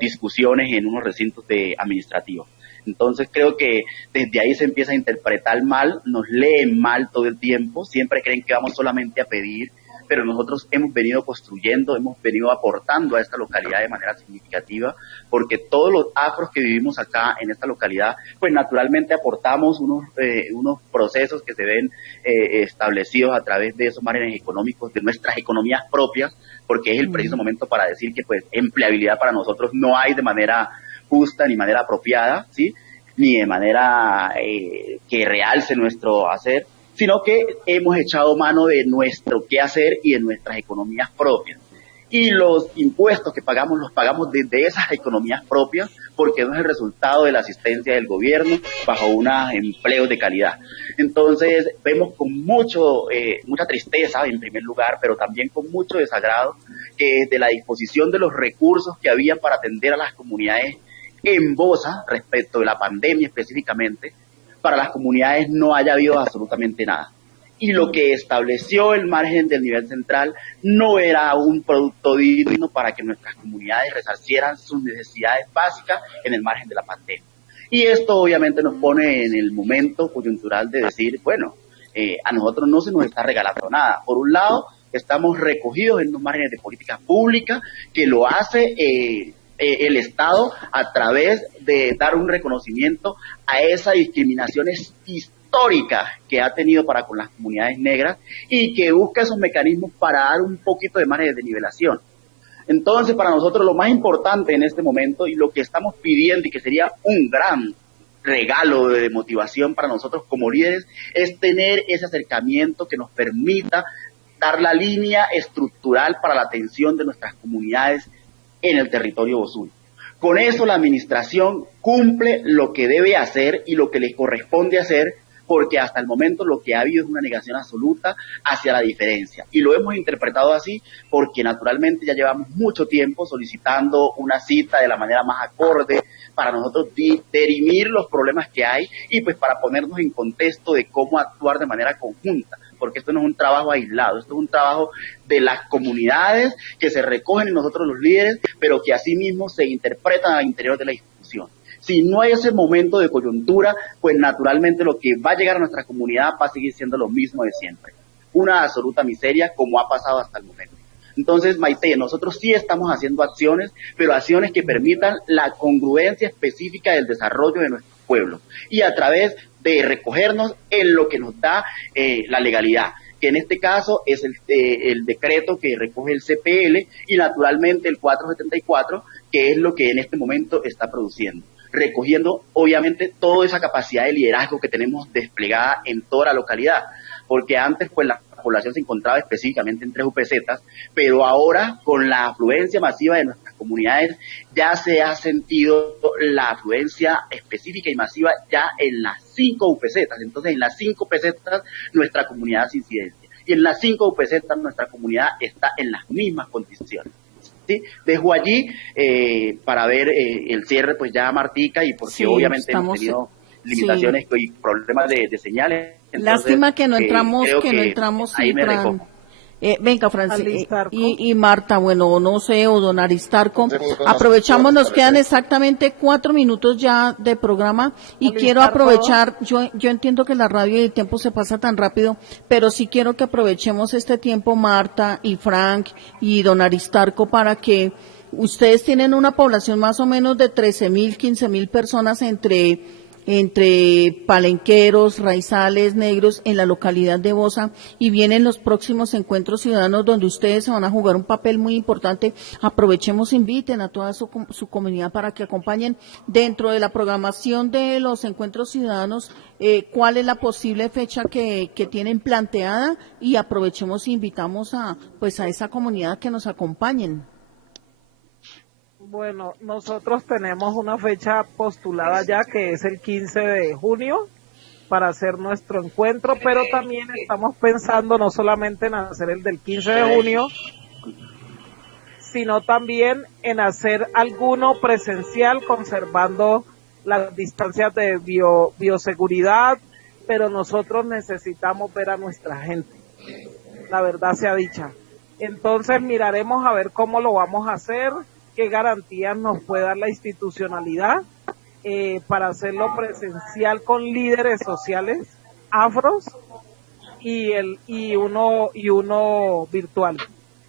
discusiones en unos recintos administrativos. Entonces creo que desde ahí se empieza a interpretar mal, nos leen mal todo el tiempo, siempre creen que vamos solamente a pedir, pero nosotros hemos venido construyendo, hemos venido aportando a esta localidad de manera significativa, porque todos los afros que vivimos acá en esta localidad, pues naturalmente aportamos unos procesos que se ven establecidos a través de esos márgenes económicos, de nuestras economías propias, porque es el preciso momento para decir que pues empleabilidad para nosotros no hay de manera justa ni manera apropiada, ¿sí? Ni de manera que realce nuestro hacer, sino que hemos echado mano de nuestro qué hacer y de nuestras economías propias. Y los impuestos que pagamos los pagamos desde esas economías propias, porque no es el resultado de la asistencia del gobierno bajo unos empleos de calidad. Entonces vemos con mucha tristeza en primer lugar, pero también con mucho desagrado, que desde la disposición de los recursos que había para atender a las comunidades en Bosa, respecto de la pandemia específicamente, para las comunidades no haya habido absolutamente nada. Y lo que estableció el margen del nivel central no era un producto digno para que nuestras comunidades resarcieran sus necesidades básicas en el margen de la pandemia. Y esto obviamente nos pone en el momento coyuntural de decir, bueno, a nosotros no se nos está regalando nada. Por un lado, estamos recogidos en unos márgenes de política pública que lo hace el Estado a través de dar un reconocimiento a esa discriminación histórica que ha tenido para con las comunidades negras y que busca esos mecanismos para dar un poquito de margen de nivelación. Entonces, para nosotros lo más importante en este momento y lo que estamos pidiendo y que sería un gran regalo de motivación para nosotros como líderes es tener ese acercamiento que nos permita dar la línea estructural para la atención de nuestras comunidades en el territorio bosuno. Con eso la administración cumple lo que debe hacer y lo que le corresponde hacer, porque hasta el momento lo que ha habido es una negación absoluta hacia la diferencia. Y lo hemos interpretado así porque naturalmente ya llevamos mucho tiempo solicitando una cita de la manera más acorde para nosotros dirimir los problemas que hay y pues para ponernos en contexto de cómo actuar de manera conjunta, porque esto no es un trabajo aislado, esto es un trabajo de las comunidades que se recogen en nosotros los líderes, pero que asimismo se interpretan al interior de la institución. Si no hay ese momento de coyuntura, pues naturalmente lo que va a llegar a nuestra comunidad va a seguir siendo lo mismo de siempre. Una absoluta miseria como ha pasado hasta el momento. Entonces, Maite, nosotros sí estamos haciendo acciones, pero acciones que permitan la congruencia específica del desarrollo de nuestros pueblos y a través de recogernos en lo que nos da la legalidad, que en este caso es el decreto que recoge el CPL y naturalmente el 474, que es lo que en este momento está produciendo, recogiendo obviamente toda esa capacidad de liderazgo que tenemos desplegada en toda la localidad, porque antes pues la población se encontraba específicamente en 3 UPZs, pero ahora con la afluencia masiva de nuestras comunidades ya se ha sentido la afluencia específica y masiva ya en las 5 UPZs, entonces en las 5 UPZs nuestra comunidad hace incidencia, y en las 5 UPZs nuestra comunidad está en las mismas condiciones. ¿Sí? Dejo allí para ver el cierre pues ya Martica y porque sí, obviamente hemos tenido limitaciones y problemas de señales. Entonces, lástima que no entramos, ahí me Fran. Venga, Francis, y Marta, bueno, no sé, o don Aristarco, aprovechamos, nos quedan exactamente 4 minutos ya de programa y quiero aprovechar, yo entiendo que la radio y el tiempo se pasa tan rápido, pero sí quiero que aprovechemos este tiempo, Marta y Frank y don Aristarco, para que ustedes tienen una población más o menos de 13.000, 15.000 personas entre palenqueros, raizales, negros en la localidad de Bosa y vienen los próximos encuentros ciudadanos donde ustedes se van a jugar un papel muy importante. Aprovechemos, inviten a toda su comunidad para que acompañen dentro de la programación de los encuentros ciudadanos, cuál es la posible fecha que tienen planteada y aprovechemos e invitamos a esa comunidad que nos acompañen. Bueno, nosotros tenemos una fecha postulada ya que es el 15 de junio para hacer nuestro encuentro, pero también estamos pensando no solamente en hacer el del 15 de junio, sino también en hacer alguno presencial conservando las distancias de bioseguridad, pero nosotros necesitamos ver a nuestra gente, la verdad sea dicha. Entonces miraremos a ver cómo lo vamos a hacer, qué garantías nos puede dar la institucionalidad para hacerlo presencial con líderes sociales afros y uno virtual.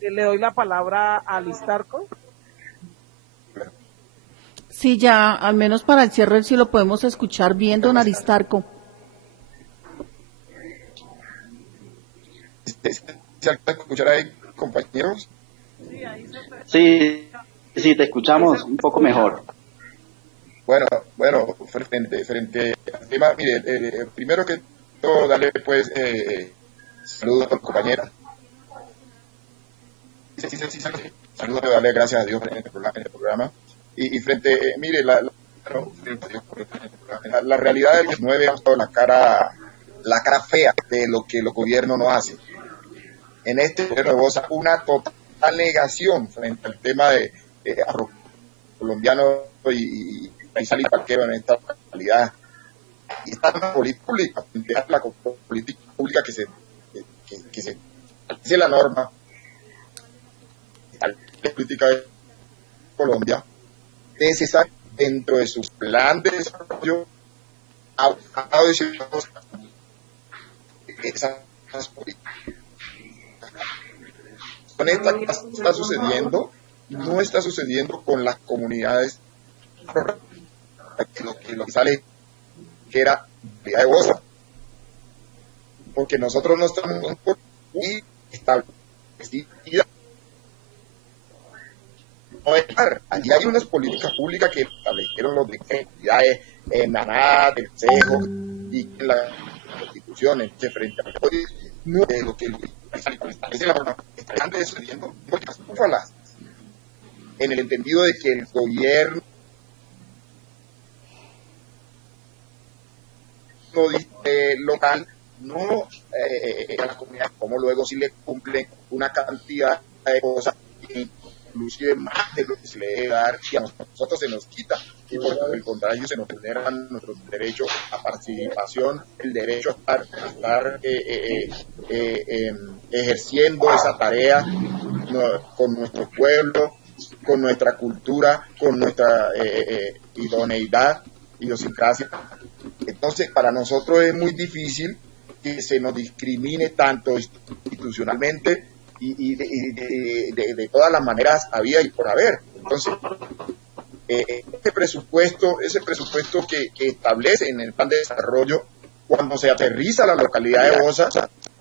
Le doy la palabra a Aristarco. Sí, ya, al menos para el cierre, si lo podemos escuchar bien, don Aristarco. ¿Se alcanza a escuchar ahí, compañeros? Sí, sí, te escuchamos un poco mejor. Bueno, frente al tema, mire, primero que todo, darle pues saludos a la compañera. Sí, saludos, darle gracias a Dios en el programa. Y frente, mire, la realidad del 19 ha mostrado la cara fea de lo que los gobiernos no hacen. En este gobierno de Bosa, una total negación frente al tema de arroz colombiano y paisal y parquero en esta localidad. Y esta política pública, la política pública que se hace la norma, la política de Colombia, necesario dentro de sus planes de desarrollo, ha buscado esas políticas. Con esta que está sucediendo, no está sucediendo con las comunidades, lo que sale que era de Bosa, porque nosotros no estamos muy establecidas. Allí hay unas políticas públicas que establecieron los entidades en Naná, del Cejo y en la Constitución, en frente a no de lo que están sucediendo en el entendido de que el gobierno local no a las comunidades, como luego si le cumple una cantidad de cosas, inclusive más de lo que se le debe dar, y a nosotros se nos quita, y por el contrario se nos vulneran nuestros derechos a participación, el derecho a estar ejerciendo esa tarea con nuestro pueblo, con nuestra cultura, con nuestra idoneidad, idiosincrasia. Entonces, para nosotros es muy difícil que se nos discrimine tanto institucionalmente y de todas las maneras había y por haber. Entonces, ese presupuesto que establece en el plan de desarrollo, cuando se aterriza la localidad de Bosa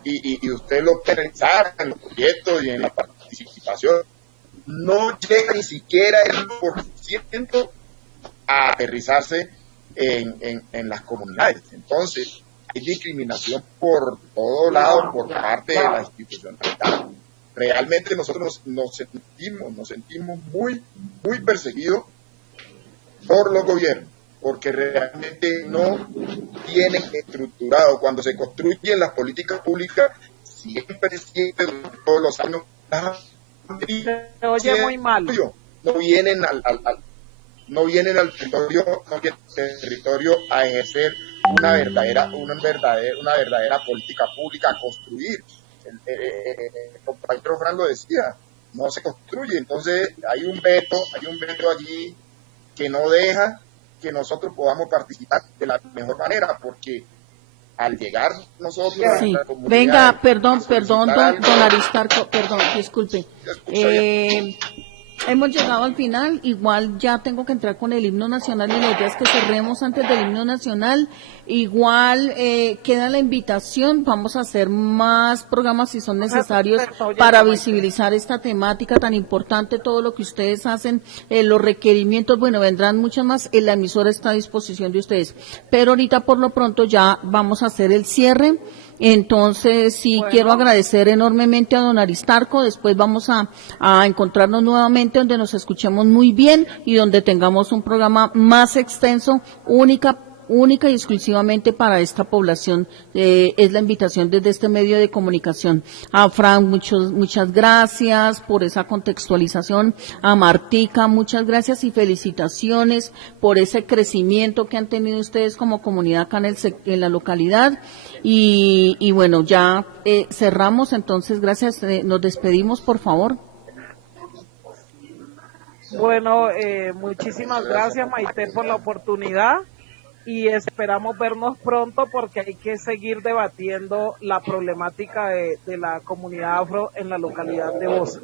y usted lo realizar en los proyectos y en la participación, no llega ni siquiera el 1% a aterrizarse en las comunidades. Entonces, hay discriminación por todo lado por parte de la institucionalidad. Realmente nosotros nos sentimos muy perseguidos por los gobiernos, porque realmente no tienen estructurado. Cuando se construyen las políticas públicas, siempre todos los años, se oye muy mal. No vienen al territorio a ejercer una verdadera política pública, a construir. El compañero Fran lo decía, no se construye. Entonces hay un veto allí que no deja que nosotros podamos participar de la mejor manera, porque al llegar nosotros sí. a la comunidad... Venga, perdón, don Aristarco, disculpe. Hemos llegado al final, igual ya tengo que entrar con el himno nacional y la idea es que cerremos antes del himno nacional. Igual queda la invitación, vamos a hacer más programas si son necesarios para visibilizar esta temática tan importante, todo lo que ustedes hacen, los requerimientos, bueno, vendrán muchas más, la emisora está a disposición de ustedes, pero ahorita por lo pronto ya vamos a hacer el cierre. Entonces, sí, bueno, quiero agradecer enormemente a don Aristarco. Después vamos a encontrarnos nuevamente donde nos escuchemos muy bien y donde tengamos un programa más extenso, única y exclusivamente para esta población. Es la invitación desde este medio de comunicación. A Fran, muchas gracias por esa contextualización. A Martica, muchas gracias y felicitaciones por ese crecimiento que han tenido ustedes como comunidad acá en la localidad. Y bueno, ya cerramos, entonces gracias, nos despedimos, por favor. Bueno, muchísimas gracias, Maite, por la oportunidad. y esperamos vernos pronto porque hay que seguir debatiendo la problemática de la comunidad afro en la localidad de Bosa.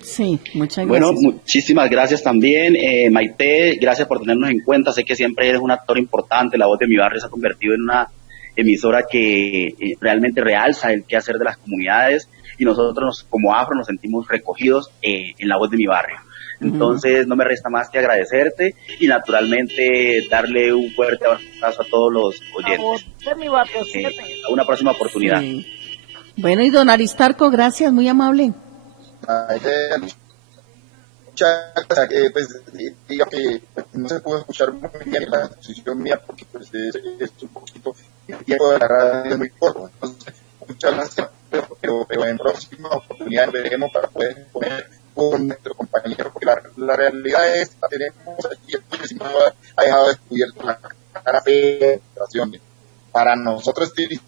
Sí, muchas gracias. Bueno, muchísimas gracias también, Maite, gracias por tenernos en cuenta. Sé que siempre eres un actor importante. La Voz de mi Barrio se ha convertido en una emisora que realmente realza el quehacer de las comunidades, y nosotros como afro nos sentimos recogidos en La Voz de mi Barrio. Entonces no me resta más que agradecerte y naturalmente darle un fuerte abrazo a todos los oyentes. La Voz de mi Barrio 7. A una próxima oportunidad. Sí. Bueno, y don Aristarco, gracias, muy amable. Muchas gracias. Pues digo que no se pudo escuchar muy bien la exposición mía porque pues es un poquito, el tiempo de la radio es muy corto. Entonces, muchas gracias, pero en próximas oportunidades veremos para poder poner con nuestro compañero, porque la realidad es que tenemos aquí el no ha dejado descubierto la cara de operaciones. Para nosotros es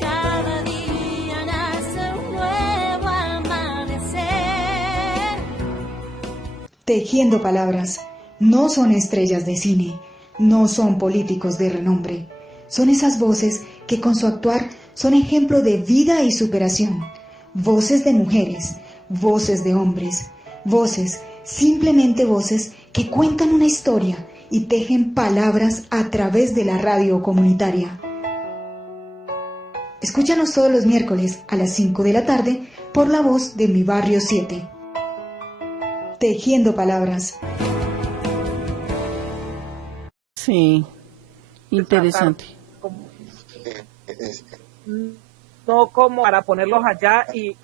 cada día nace un nuevo amanecer. Tejiendo palabras, no son estrellas de cine, no son políticos de renombre, son esas voces que con su actuar son ejemplo de vida y superación, voces de mujeres, voces de hombres, voces, simplemente voces que cuentan una historia y tejen palabras a través de la radio comunitaria. Escúchanos todos los miércoles a las 5 de la tarde por La Voz de mi Barrio 7. Tejiendo palabras. Sí, interesante. No como para ponerlos allá y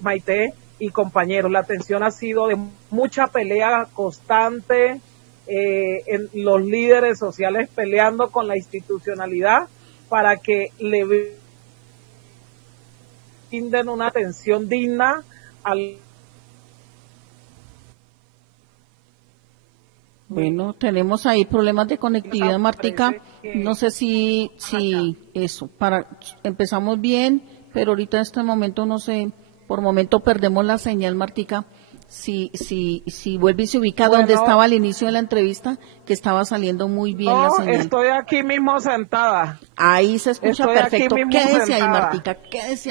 Maite y compañeros, la atención ha sido de mucha pelea constante, en los líderes sociales peleando con la institucionalidad para que le brinden una atención digna al... Bueno, tenemos ahí problemas de conectividad, Martica. No sé si eso, empezamos bien, pero ahorita en este momento no sé, por momento perdemos la señal, Martica. Si vuelve y se ubica donde estaba al inicio de la entrevista, que estaba saliendo muy bien la señal. Estoy aquí mismo sentada. Ahí se escucha perfecto. Quédese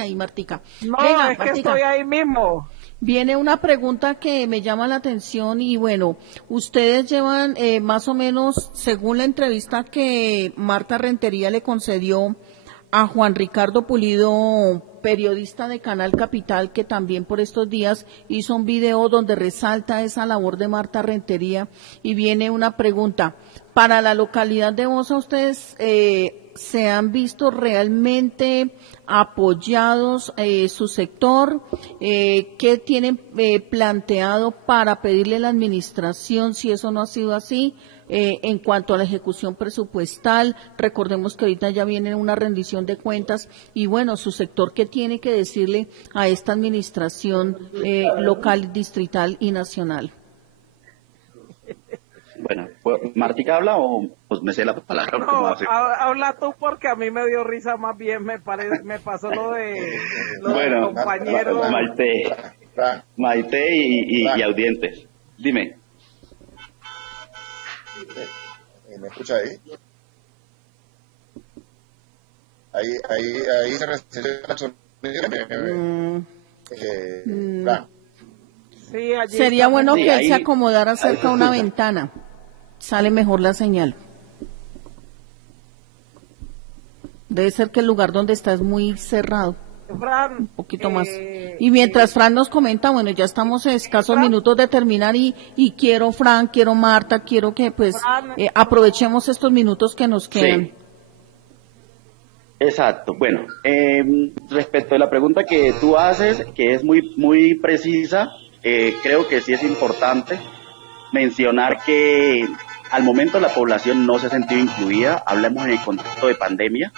ahí, Martica. No, venga, es que Martica. estoy ahí mismo. Viene una pregunta que me llama la atención y bueno, ustedes llevan más o menos, según la entrevista que Marta Rentería le concedió a Juan Ricardo Pulido, periodista de Canal Capital, que también por estos días hizo un video donde resalta esa labor de Marta Rentería, y viene una pregunta. Para la localidad de Bosa, ¿ustedes se han visto realmente apoyados su sector? ¿Qué tienen planteado para pedirle a la administración si eso no ha sido así? En cuanto a la ejecución presupuestal, recordemos que ahorita ya viene una rendición de cuentas y bueno, su sector, ¿qué tiene que decirle a esta administración local, distrital y nacional? Bueno, ¿Martica habla o pues me sé la palabra? No, habla tú porque a mí me dio risa, más bien me pasó lo de compañero. Maite y audientes. Dime. ¿Me escucha ahí? Ahí se recibe el sonido. Sí, sería bueno que él ahí, se acomodara cerca a una ventana. Sale mejor la señal. Debe ser que el lugar donde está es muy cerrado. Fran, un poquito más. Y mientras Fran nos comenta, bueno, ya estamos a escasos minutos de terminar y quiero Fran, quiero Marta, quiero que pues aprovechemos estos minutos que nos quedan. Sí. Exacto. Bueno, respecto a la pregunta que tú haces, que es muy precisa, creo que sí es importante mencionar que al momento la población no se ha sentido incluida. Hablamos en el contexto de pandemia.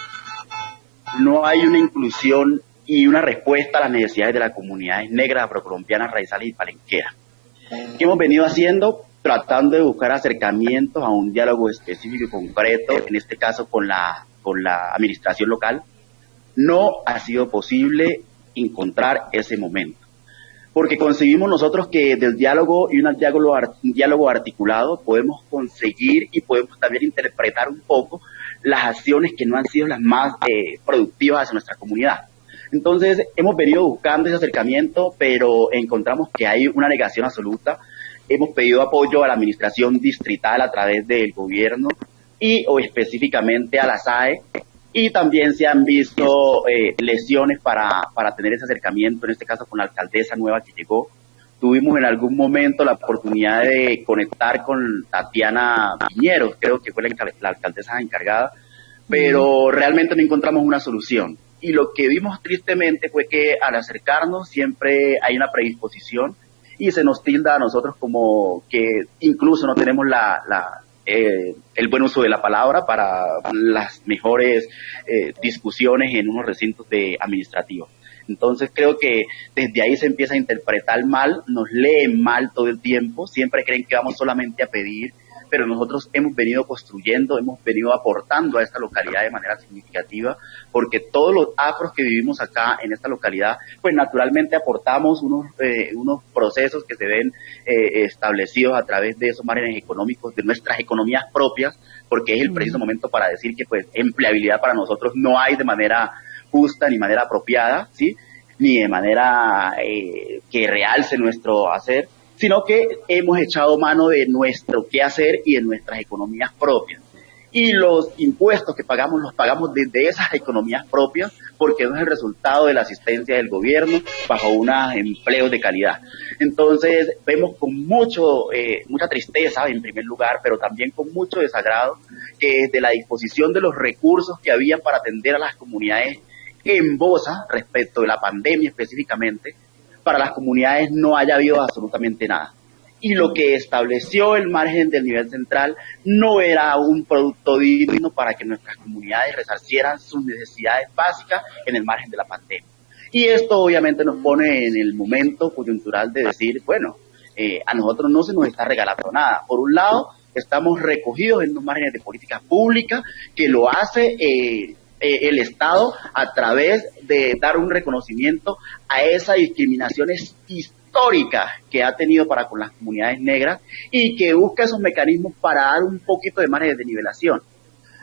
No hay una inclusión y una respuesta a las necesidades de las comunidades negras, afrocolombianas, raizales y palenqueras. ¿Qué hemos venido haciendo? Tratando de buscar acercamientos a un diálogo específico y concreto, en este caso con la administración local. No ha sido posible encontrar ese momento. porque concebimos nosotros que del diálogo y un diálogo articulado podemos conseguir y podemos también interpretar un poco las acciones que no han sido las más productivas hacia nuestra comunidad. Entonces, hemos venido buscando ese acercamiento, pero encontramos que hay una negación absoluta. Hemos pedido apoyo a la administración distrital a través del gobierno o específicamente a la SAE, y también se han visto lesiones para tener ese acercamiento, en este caso con la alcaldesa nueva que llegó. Tuvimos en algún momento la oportunidad de conectar con Tatiana Piñeros, creo que fue la alcaldesa encargada, pero realmente no encontramos una solución. Y lo que vimos tristemente fue que al acercarnos siempre hay una predisposición y se nos tilda a nosotros como que incluso no tenemos el buen uso de la palabra para las mejores discusiones en unos recintos administrativos. Entonces creo que desde ahí se empieza a interpretar mal, nos leen mal todo el tiempo, siempre creen que vamos solamente a pedir, pero nosotros hemos venido construyendo, hemos venido aportando a esta localidad de manera significativa, porque todos los afros que vivimos acá en esta localidad, pues naturalmente aportamos unos procesos que se ven establecidos a través de esos márgenes económicos, de nuestras economías propias, porque es el preciso momento para decir que pues empleabilidad para nosotros no hay de manera justa ni manera apropiada, ¿sí? Ni de manera que realce nuestro hacer, sino que hemos echado mano de nuestro quehacer y de nuestras economías propias. Y los impuestos que pagamos los pagamos desde esas economías propias, porque no es el resultado de la asistencia del gobierno bajo unos empleos de calidad. Entonces vemos con mucha tristeza en primer lugar, pero también con mucho desagrado, que desde la disposición de los recursos que había para atender a las comunidades en Bosa, respecto de la pandemia específicamente, para las comunidades no haya habido absolutamente nada. Y lo que estableció el margen del nivel central no era un producto digno para que nuestras comunidades resarcieran sus necesidades básicas en el margen de la pandemia. Y esto obviamente nos pone en el momento coyuntural de decir, bueno, a nosotros no se nos está regalando nada. Por un lado, estamos recogidos en los márgenes de políticas públicas que lo hace el Estado a través de dar un reconocimiento a esa discriminación histórica que ha tenido para con las comunidades negras y que busca esos mecanismos para dar un poquito de margen de nivelación.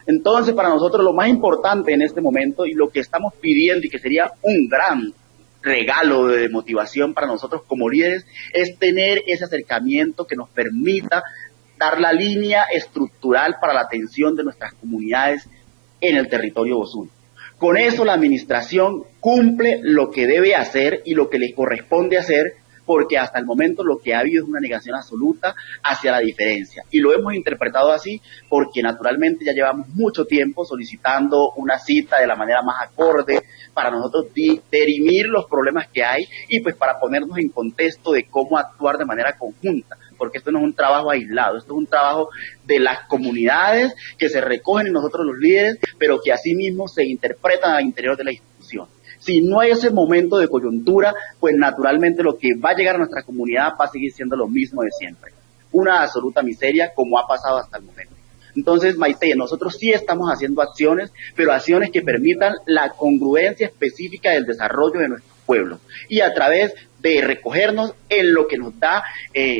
Entonces, para nosotros lo más importante en este momento y lo que estamos pidiendo y que sería un gran regalo de motivación para nosotros como líderes es tener ese acercamiento que nos permita dar la línea estructural para la atención de nuestras comunidades en el territorio bosuno. Con eso la administración cumple lo que debe hacer y lo que le corresponde hacer, porque hasta el momento lo que ha habido es una negación absoluta hacia la diferencia. Y lo hemos interpretado así porque naturalmente ya llevamos mucho tiempo solicitando una cita de la manera más acorde para nosotros dirimir los problemas que hay y pues para ponernos en contexto de cómo actuar de manera conjunta, porque esto no es un trabajo aislado, esto es un trabajo de las comunidades que se recogen en nosotros los líderes, pero que asimismo se interpretan al interior de la institución. Si no hay ese momento de coyuntura, pues naturalmente lo que va a llegar a nuestra comunidad va a seguir siendo lo mismo de siempre. Una absoluta miseria como ha pasado hasta el momento. Entonces, Maite, nosotros sí estamos haciendo acciones, pero acciones que permitan la congruencia específica del desarrollo de nuestros pueblos y a través de recogernos en lo que nos da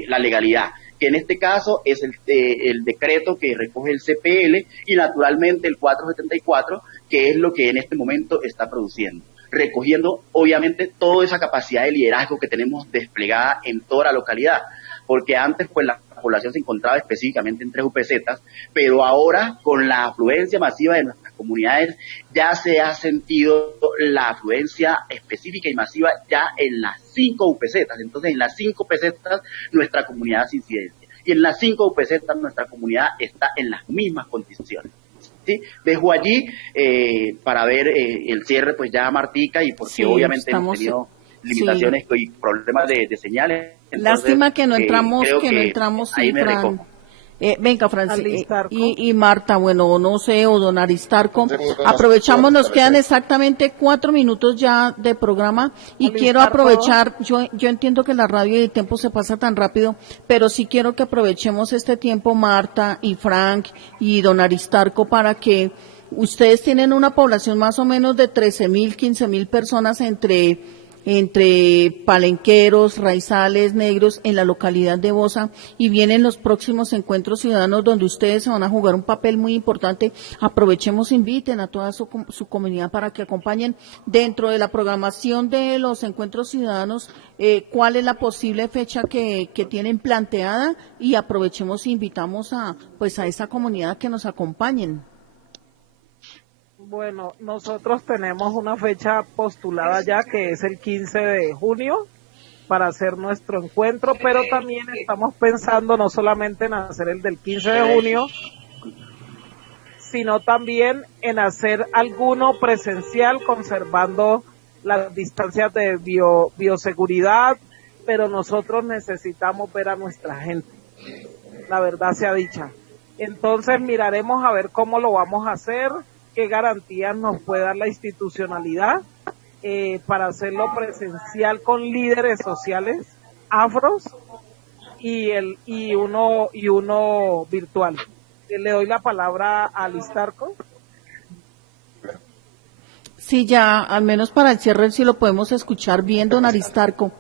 la legalidad, que en este caso es el decreto que recoge el CPL y naturalmente el 474, que es lo que en este momento está produciendo, recogiendo obviamente toda esa capacidad de liderazgo que tenemos desplegada en toda la localidad, porque antes pues la población se encontraba específicamente en 3 UPZs, pero ahora con la afluencia masiva de nuestras comunidades ya se ha sentido la afluencia específica y masiva ya en las 5 UPZs, entonces en las 5 UPZs nuestra comunidad hace incidencia y en las 5 UPZs nuestra comunidad está en las mismas condiciones. ¿Sí? Dejo allí para ver el cierre pues ya Martica y porque sí, obviamente hemos tenido limitaciones y problemas de señales. Entonces, lástima que no entramos, sí, Fran. Venga, Francis, y Marta, bueno, no sé, o don Aristarco, aprovechamos, nos quedan exactamente 4 minutos ya de programa y quiero aprovechar, yo entiendo que la radio y el tiempo se pasa tan rápido, pero sí quiero que aprovechemos este tiempo, Marta y Frank y don Aristarco, para que ustedes tienen una población más o menos de 13.000, 15.000 personas entre entre palenqueros, raizales, negros en la localidad de Bosa, y vienen los próximos encuentros ciudadanos donde ustedes se van a jugar un papel muy importante. Aprovechemos, inviten a toda su comunidad para que acompañen dentro de la programación de los encuentros ciudadanos, cuál es la posible fecha que tienen planteada, y aprovechemos e invitamos a esa comunidad que nos acompañen. Bueno, nosotros tenemos una fecha postulada ya que es el 15 de junio para hacer nuestro encuentro, pero también estamos pensando no solamente en hacer el del 15 de junio, sino también en hacer alguno presencial conservando las distancias de bioseguridad, pero nosotros necesitamos ver a nuestra gente, la verdad sea dicha. Entonces miraremos a ver cómo lo vamos a hacer, qué garantías nos puede dar la institucionalidad para hacerlo presencial con líderes sociales afros y uno virtual. Le doy la palabra a Aristarco. Sí, ya, al menos para el cierre, si lo podemos escuchar bien, don Aristarco.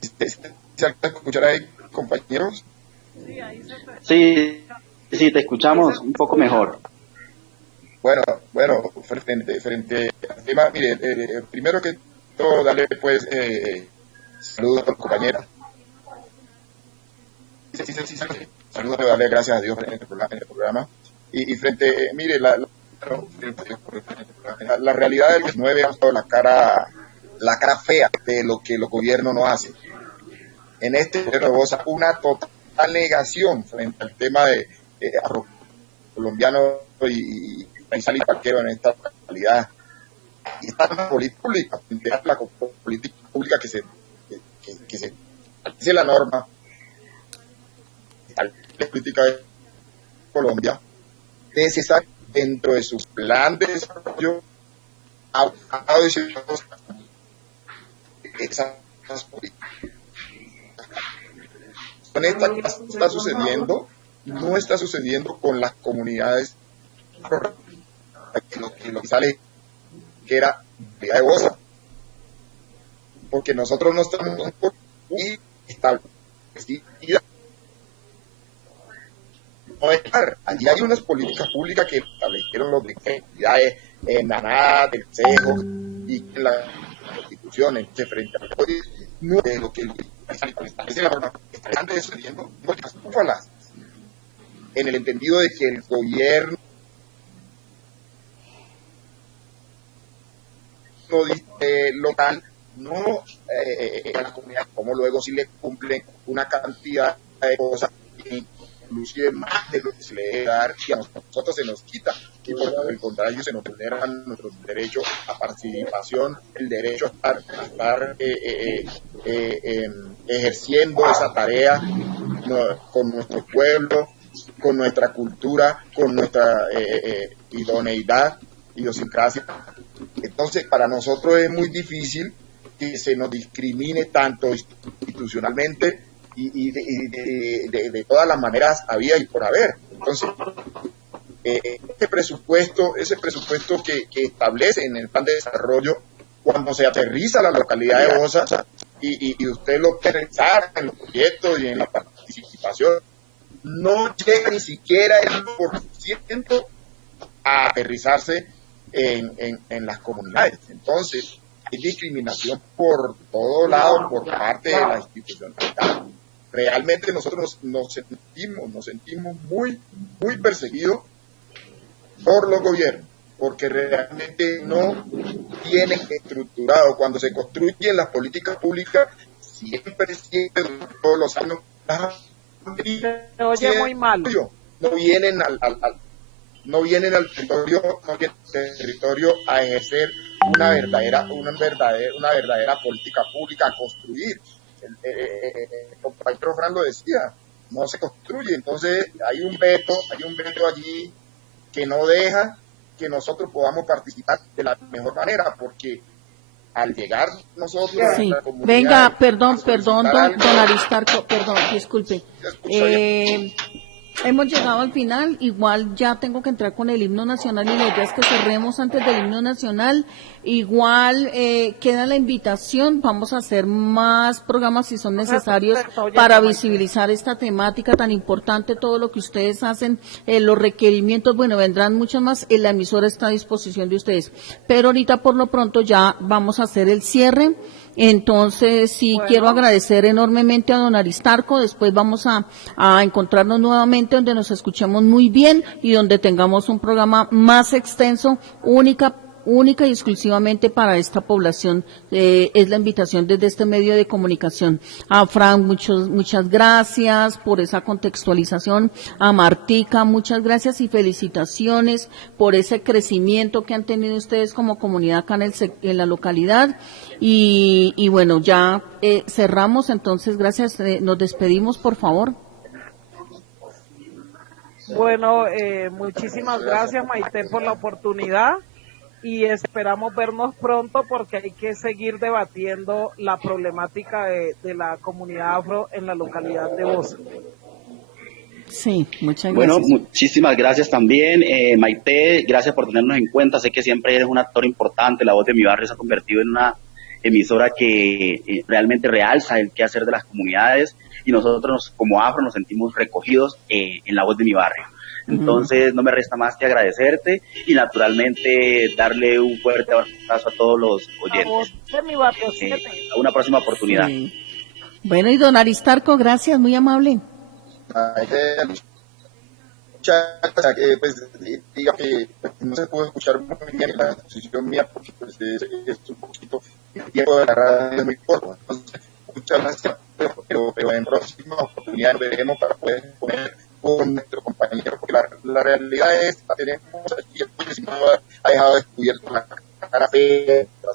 ¿Se alcanza a escuchar ahí, compañeros? Sí, te escuchamos un poco mejor. Bueno, frente al tema, mire, primero que todo, darle pues saludos a la compañera. Sí, saludos, darle gracias a Dios en el programa. Y frente, mire, la realidad del 19 ha dado la cara fea de lo que los gobiernos no hacen. En este gobierno goza una total negación frente al tema de arroz colombiano y salir parquero en esta localidad. Y esta política pública, frente a la política pública que se dice la norma, la política de Colombia, necesario dentro de su plan de desarrollo esas políticas. Con esta que está sucediendo, no está sucediendo con las comunidades lo que sale que era de Bosa, porque nosotros no estamos muy establecidas. Allí hay unas políticas públicas que establecieron los entidades en Naná, del Cejo y en la Constitución, frente a no de lo que establece la norma, están decidiendo políticas en el entendido de que el gobierno local no a la comunidad, como luego si le cumplen una cantidad de cosas, inclusive más de lo que se le debe dar, y a nosotros se nos quita, y por el contrario se nos vulneran nuestros derechos a participación, el derecho a estar ejerciendo esa tarea con nuestro pueblo, con nuestra cultura, con nuestra idoneidad, idiosincrasia. Entonces, para nosotros es muy difícil que se nos discrimine tanto institucionalmente y de todas las maneras había y por haber. Entonces, ese presupuesto que establece en el plan de desarrollo, cuando se aterriza la localidad de Bosa y usted lo puede realizar en los proyectos y en la participación, no llega ni siquiera el 1% a aterrizarse en las comunidades. Entonces, hay discriminación por todo lado por parte de la institucionalidad. Realmente nosotros nos sentimos muy perseguidos por los gobiernos, porque realmente no tienen estructurado. Cuando se construyen las políticas públicas, siempre todos los años se oye muy mal. No vienen al territorio a ejercer una verdadera política pública, a construir. El compañero Fran lo decía, no se construye. Entonces hay un veto allí que no deja que nosotros podamos participar de la mejor manera, porque al llegar nosotros sí. a la comunidad... Venga, perdón, don Aristarco, disculpe. Hemos llegado al final, igual ya tengo que entrar con el himno nacional y la idea es que cerremos antes del himno nacional. Igual queda la invitación, vamos a hacer más programas si son necesarios para visibilizar esta temática tan importante, todo lo que ustedes hacen, los requerimientos, bueno, vendrán muchos más, la emisora está a disposición de ustedes. Pero ahorita por lo pronto ya vamos a hacer el cierre. Entonces, sí, bueno, quiero agradecer enormemente a don Aristarco. Después vamos a encontrarnos nuevamente donde nos escuchemos muy bien y donde tengamos un programa más extenso, única y exclusivamente para esta población. Es la invitación desde este medio de comunicación. A Frank, muchas gracias por esa contextualización. A Martica, muchas gracias y felicitaciones por ese crecimiento que han tenido ustedes como comunidad acá en la localidad. Y bueno, ya cerramos, entonces gracias. Nos despedimos, por favor. Bueno, muchísimas gracias, Maite, por la oportunidad. Y esperamos vernos pronto porque hay que seguir debatiendo la problemática de la comunidad afro en la localidad de Bosa. Sí, muchas gracias. Bueno, muchísimas gracias también, Maite, gracias por tenernos en cuenta. Sé que siempre eres un actor importante, La Voz de mi Barrio se ha convertido en una emisora que realmente realza el quehacer de las comunidades y nosotros como afro nos sentimos recogidos en La Voz de mi Barrio. Entonces no me resta más que agradecerte y naturalmente darle un fuerte abrazo a todos los oyentes. A una próxima oportunidad. Sí. Bueno, y don Aristarco, gracias, muy amable. Pues diga que no se pudo escuchar muy bien la exposición mía porque pues, es un poquito el tiempo de la radio es muy corto. Entonces, muchas gracias, pero en próximas oportunidades veremos para poder poner con nuestro compañero, porque la realidad es que tenemos aquí el pueblo ha dejado descubierto la cara de la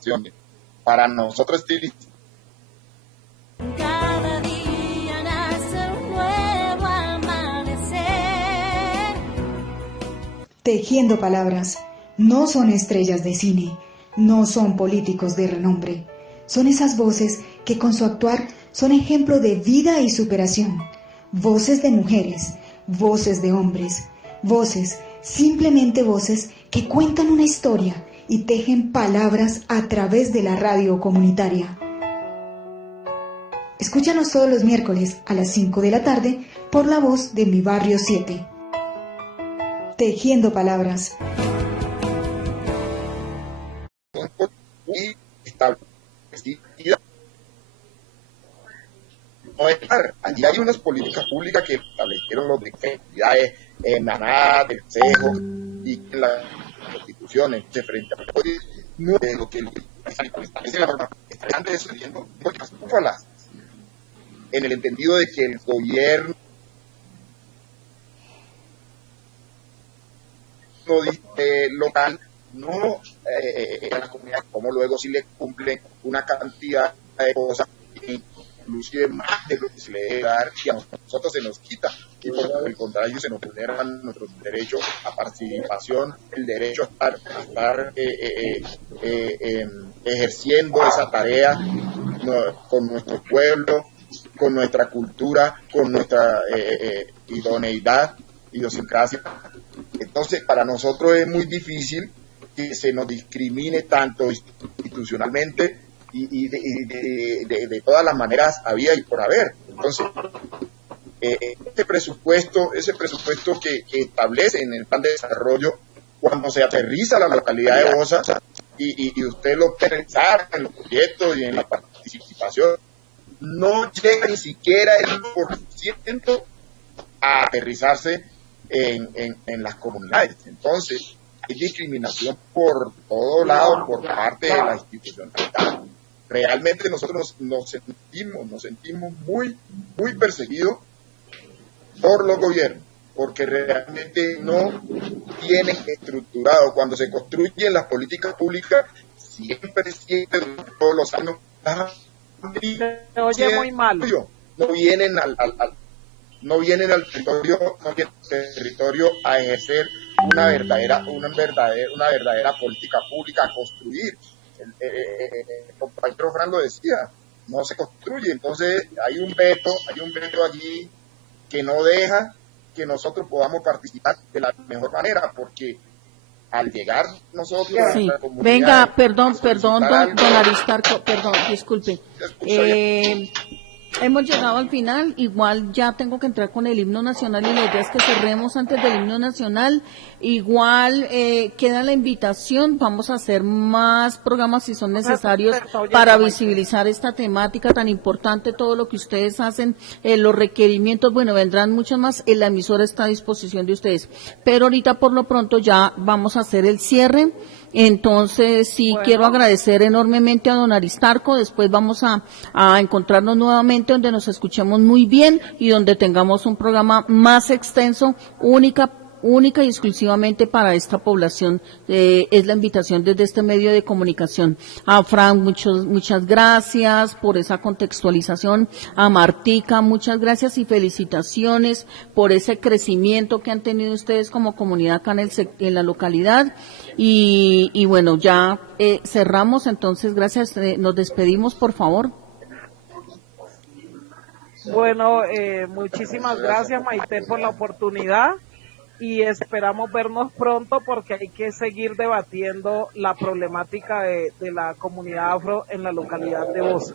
para nosotros estilistas. Cada día nace un nuevo amanecer. Tejiendo palabras, no son estrellas de cine, no son políticos de renombre, son esas voces que con su actuar son ejemplo de vida y superación, voces de mujeres, voces de hombres, voces, simplemente voces que cuentan una historia y tejen palabras a través de la radio comunitaria. Escúchanos todos los miércoles a las 5 de la tarde por La Voz de mi Barrio 7. Tejiendo palabras. Y establecida. Allí hay unas políticas públicas que establecieron los de actividades en Naná, del Cejo y en las constituciones de frente a no de lo que están decidiendo en el entendido de que el gobierno local no a la comunidad, como luego si le cumple una cantidad de cosas inclusive más de lo que se le debe dar y a nosotros se nos quita y por el contrario se nos vulneran nuestros derechos a participación, el derecho a estar ejerciendo esa tarea con nuestro pueblo, con nuestra cultura, con nuestra idoneidad, idiosincrasia. Entonces para nosotros es muy difícil que se nos discrimine tanto institucionalmente y de todas las maneras había y por haber. Entonces, ese presupuesto que establece en el plan de desarrollo, cuando se aterriza la localidad de Bosa y usted lo pensar en los proyectos y en la participación, no llega ni siquiera el 1% a aterrizarse en las comunidades. Entonces, hay discriminación por todo lado por parte de la institucionalidad. Realmente nosotros nos sentimos muy perseguidos por los gobiernos, porque realmente no tienen estructurado. Cuando se construyen las políticas públicas, siempre todos los años, se oye muy mal. No vienen al territorio a ejercer una verdadera política pública, a construir. El compañero Fran lo decía, no se construye. Entonces hay un veto allí que no deja que nosotros podamos participar de la mejor manera, porque al llegar nosotros sí. a la comunidad... Venga, perdón, don Aristarco, perdón, disculpe. Hemos llegado al final, igual ya tengo que entrar con el himno nacional y la idea es que cerremos antes del himno nacional. Igual queda la invitación, vamos a hacer más programas si son necesarios para visibilizar esta temática tan importante, todo lo que ustedes hacen, los requerimientos, bueno, vendrán muchos más, la emisora está a disposición de ustedes. Pero ahorita por lo pronto ya vamos a hacer el cierre. Entonces, sí, bueno, quiero agradecer enormemente a don Aristarco. Después vamos a encontrarnos nuevamente donde nos escuchemos muy bien y donde tengamos un programa más extenso, única y exclusivamente para esta población. Es la invitación desde este medio de comunicación. A Frank, muchas gracias por esa contextualización. A Martica, muchas gracias y felicitaciones por ese crecimiento que han tenido ustedes como comunidad acá en la localidad. Y bueno, ya cerramos, entonces gracias. Nos despedimos, por favor. Bueno, muchísimas gracias, Maite, por la oportunidad. Y esperamos vernos pronto porque hay que seguir debatiendo la problemática de la comunidad afro en la localidad de Bosa.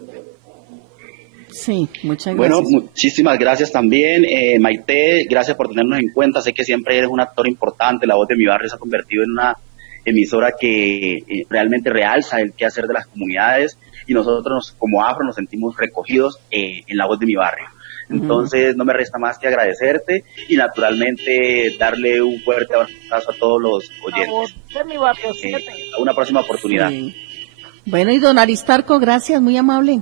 Sí, muchas gracias. Bueno, muchísimas gracias también, Maite, gracias por tenernos en cuenta. Sé que siempre eres un actor importante, La Voz de mi Barrio se ha convertido en una emisora que realmente realza el quehacer de las comunidades y nosotros como afro nos sentimos recogidos en La Voz de mi Barrio. Entonces no me resta más que agradecerte y naturalmente darle un fuerte abrazo a todos los oyentes. De mi barrio 7. A una próxima oportunidad. Sí. Bueno, y don Aristarco, gracias, muy amable.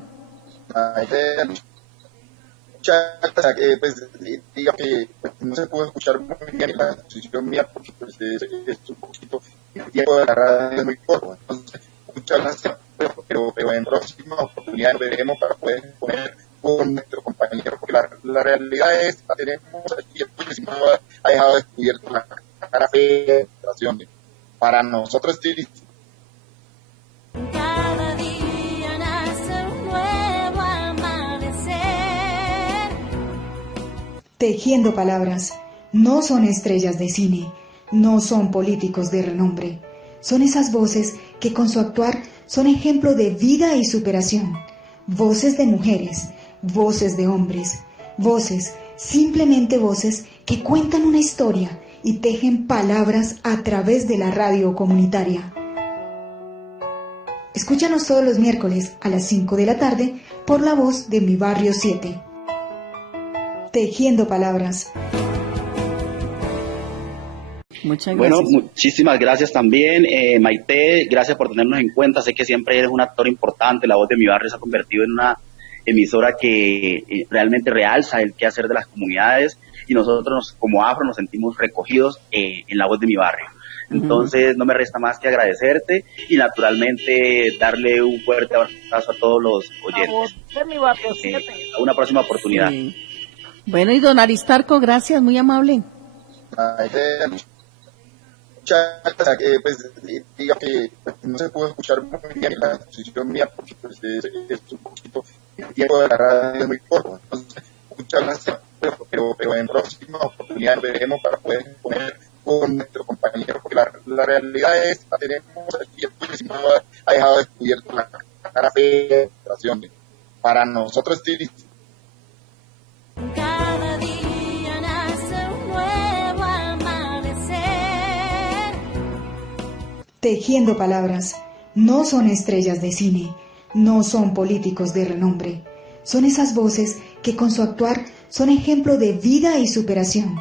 Pues diga que no se pudo escuchar muy bien la exposición mía porque pues, es un poquito, el tiempo de la radio es muy corto. Entonces, muchas gracias, pero en próximas oportunidades veremos para poder poner con nuestro compañero, porque la realidad es que tenemos aquí el pueblo ha dejado descubierto la cara fea de la situación. Para nosotros es cada día nace un nuevo amanecer. Tejiendo palabras, no son estrellas de cine, no son políticos de renombre, son esas voces que con su actuar son ejemplo de vida y superación, voces de mujeres, voces de hombres, voces, simplemente voces que cuentan una historia y tejen palabras a través de la radio comunitaria. Escúchanos todos los miércoles a las 5 de la tarde por La Voz de mi Barrio 7. Tejiendo palabras. Muchas gracias. Bueno, muchísimas gracias también, Maite, gracias por tenernos en cuenta. Sé que siempre eres un actor importante, La Voz de mi Barrio se ha convertido en una emisora que realmente realza el quehacer de las comunidades y nosotros como afro nos sentimos recogidos en La Voz de mi Barrio. Entonces no me resta más que agradecerte y naturalmente darle un fuerte abrazo a todos los oyentes. La Voz de mi Barrio 7. A una próxima oportunidad. Sí. Bueno, y don Aristarco, gracias, muy amable. Pues diga que no se pudo escuchar muy bien la exposición mía porque pues, es un poquito, el tiempo de la radio es muy corto. Entonces, muchas gracias, pero en próximas oportunidades veremos para poder poner con nuestro compañero, porque la realidad es que tenemos aquí el pueblo ha dejado descubierto la cara fea de la situación. Para nosotros es Cada día nace un nuevo amanecer. Tejiendo palabras, no son estrellas de cine, no son políticos de renombre, son esas voces que con su actuar son ejemplo de vida y superación,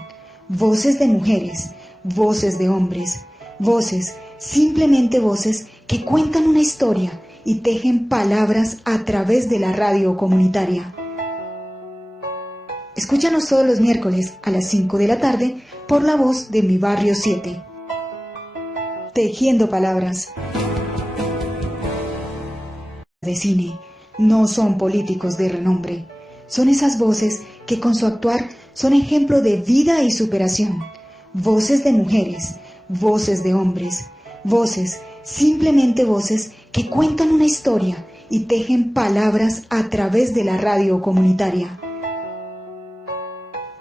voces de mujeres, voces de hombres, voces, simplemente voces que cuentan una historia y tejen palabras a través de la radio comunitaria. Escúchanos todos los miércoles a las 5 de la tarde por La Voz de mi Barrio 7. Tejiendo palabras. De cine, no son políticos de renombre, son esas voces que con su actuar son ejemplo de vida y superación, voces de mujeres, voces de hombres, voces, simplemente voces que cuentan una historia y tejen palabras a través de la radio comunitaria.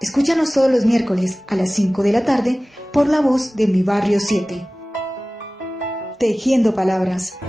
Escúchanos todos los miércoles a las 5 de la tarde por la voz de Mi Barrio 7. Tejiendo Palabras.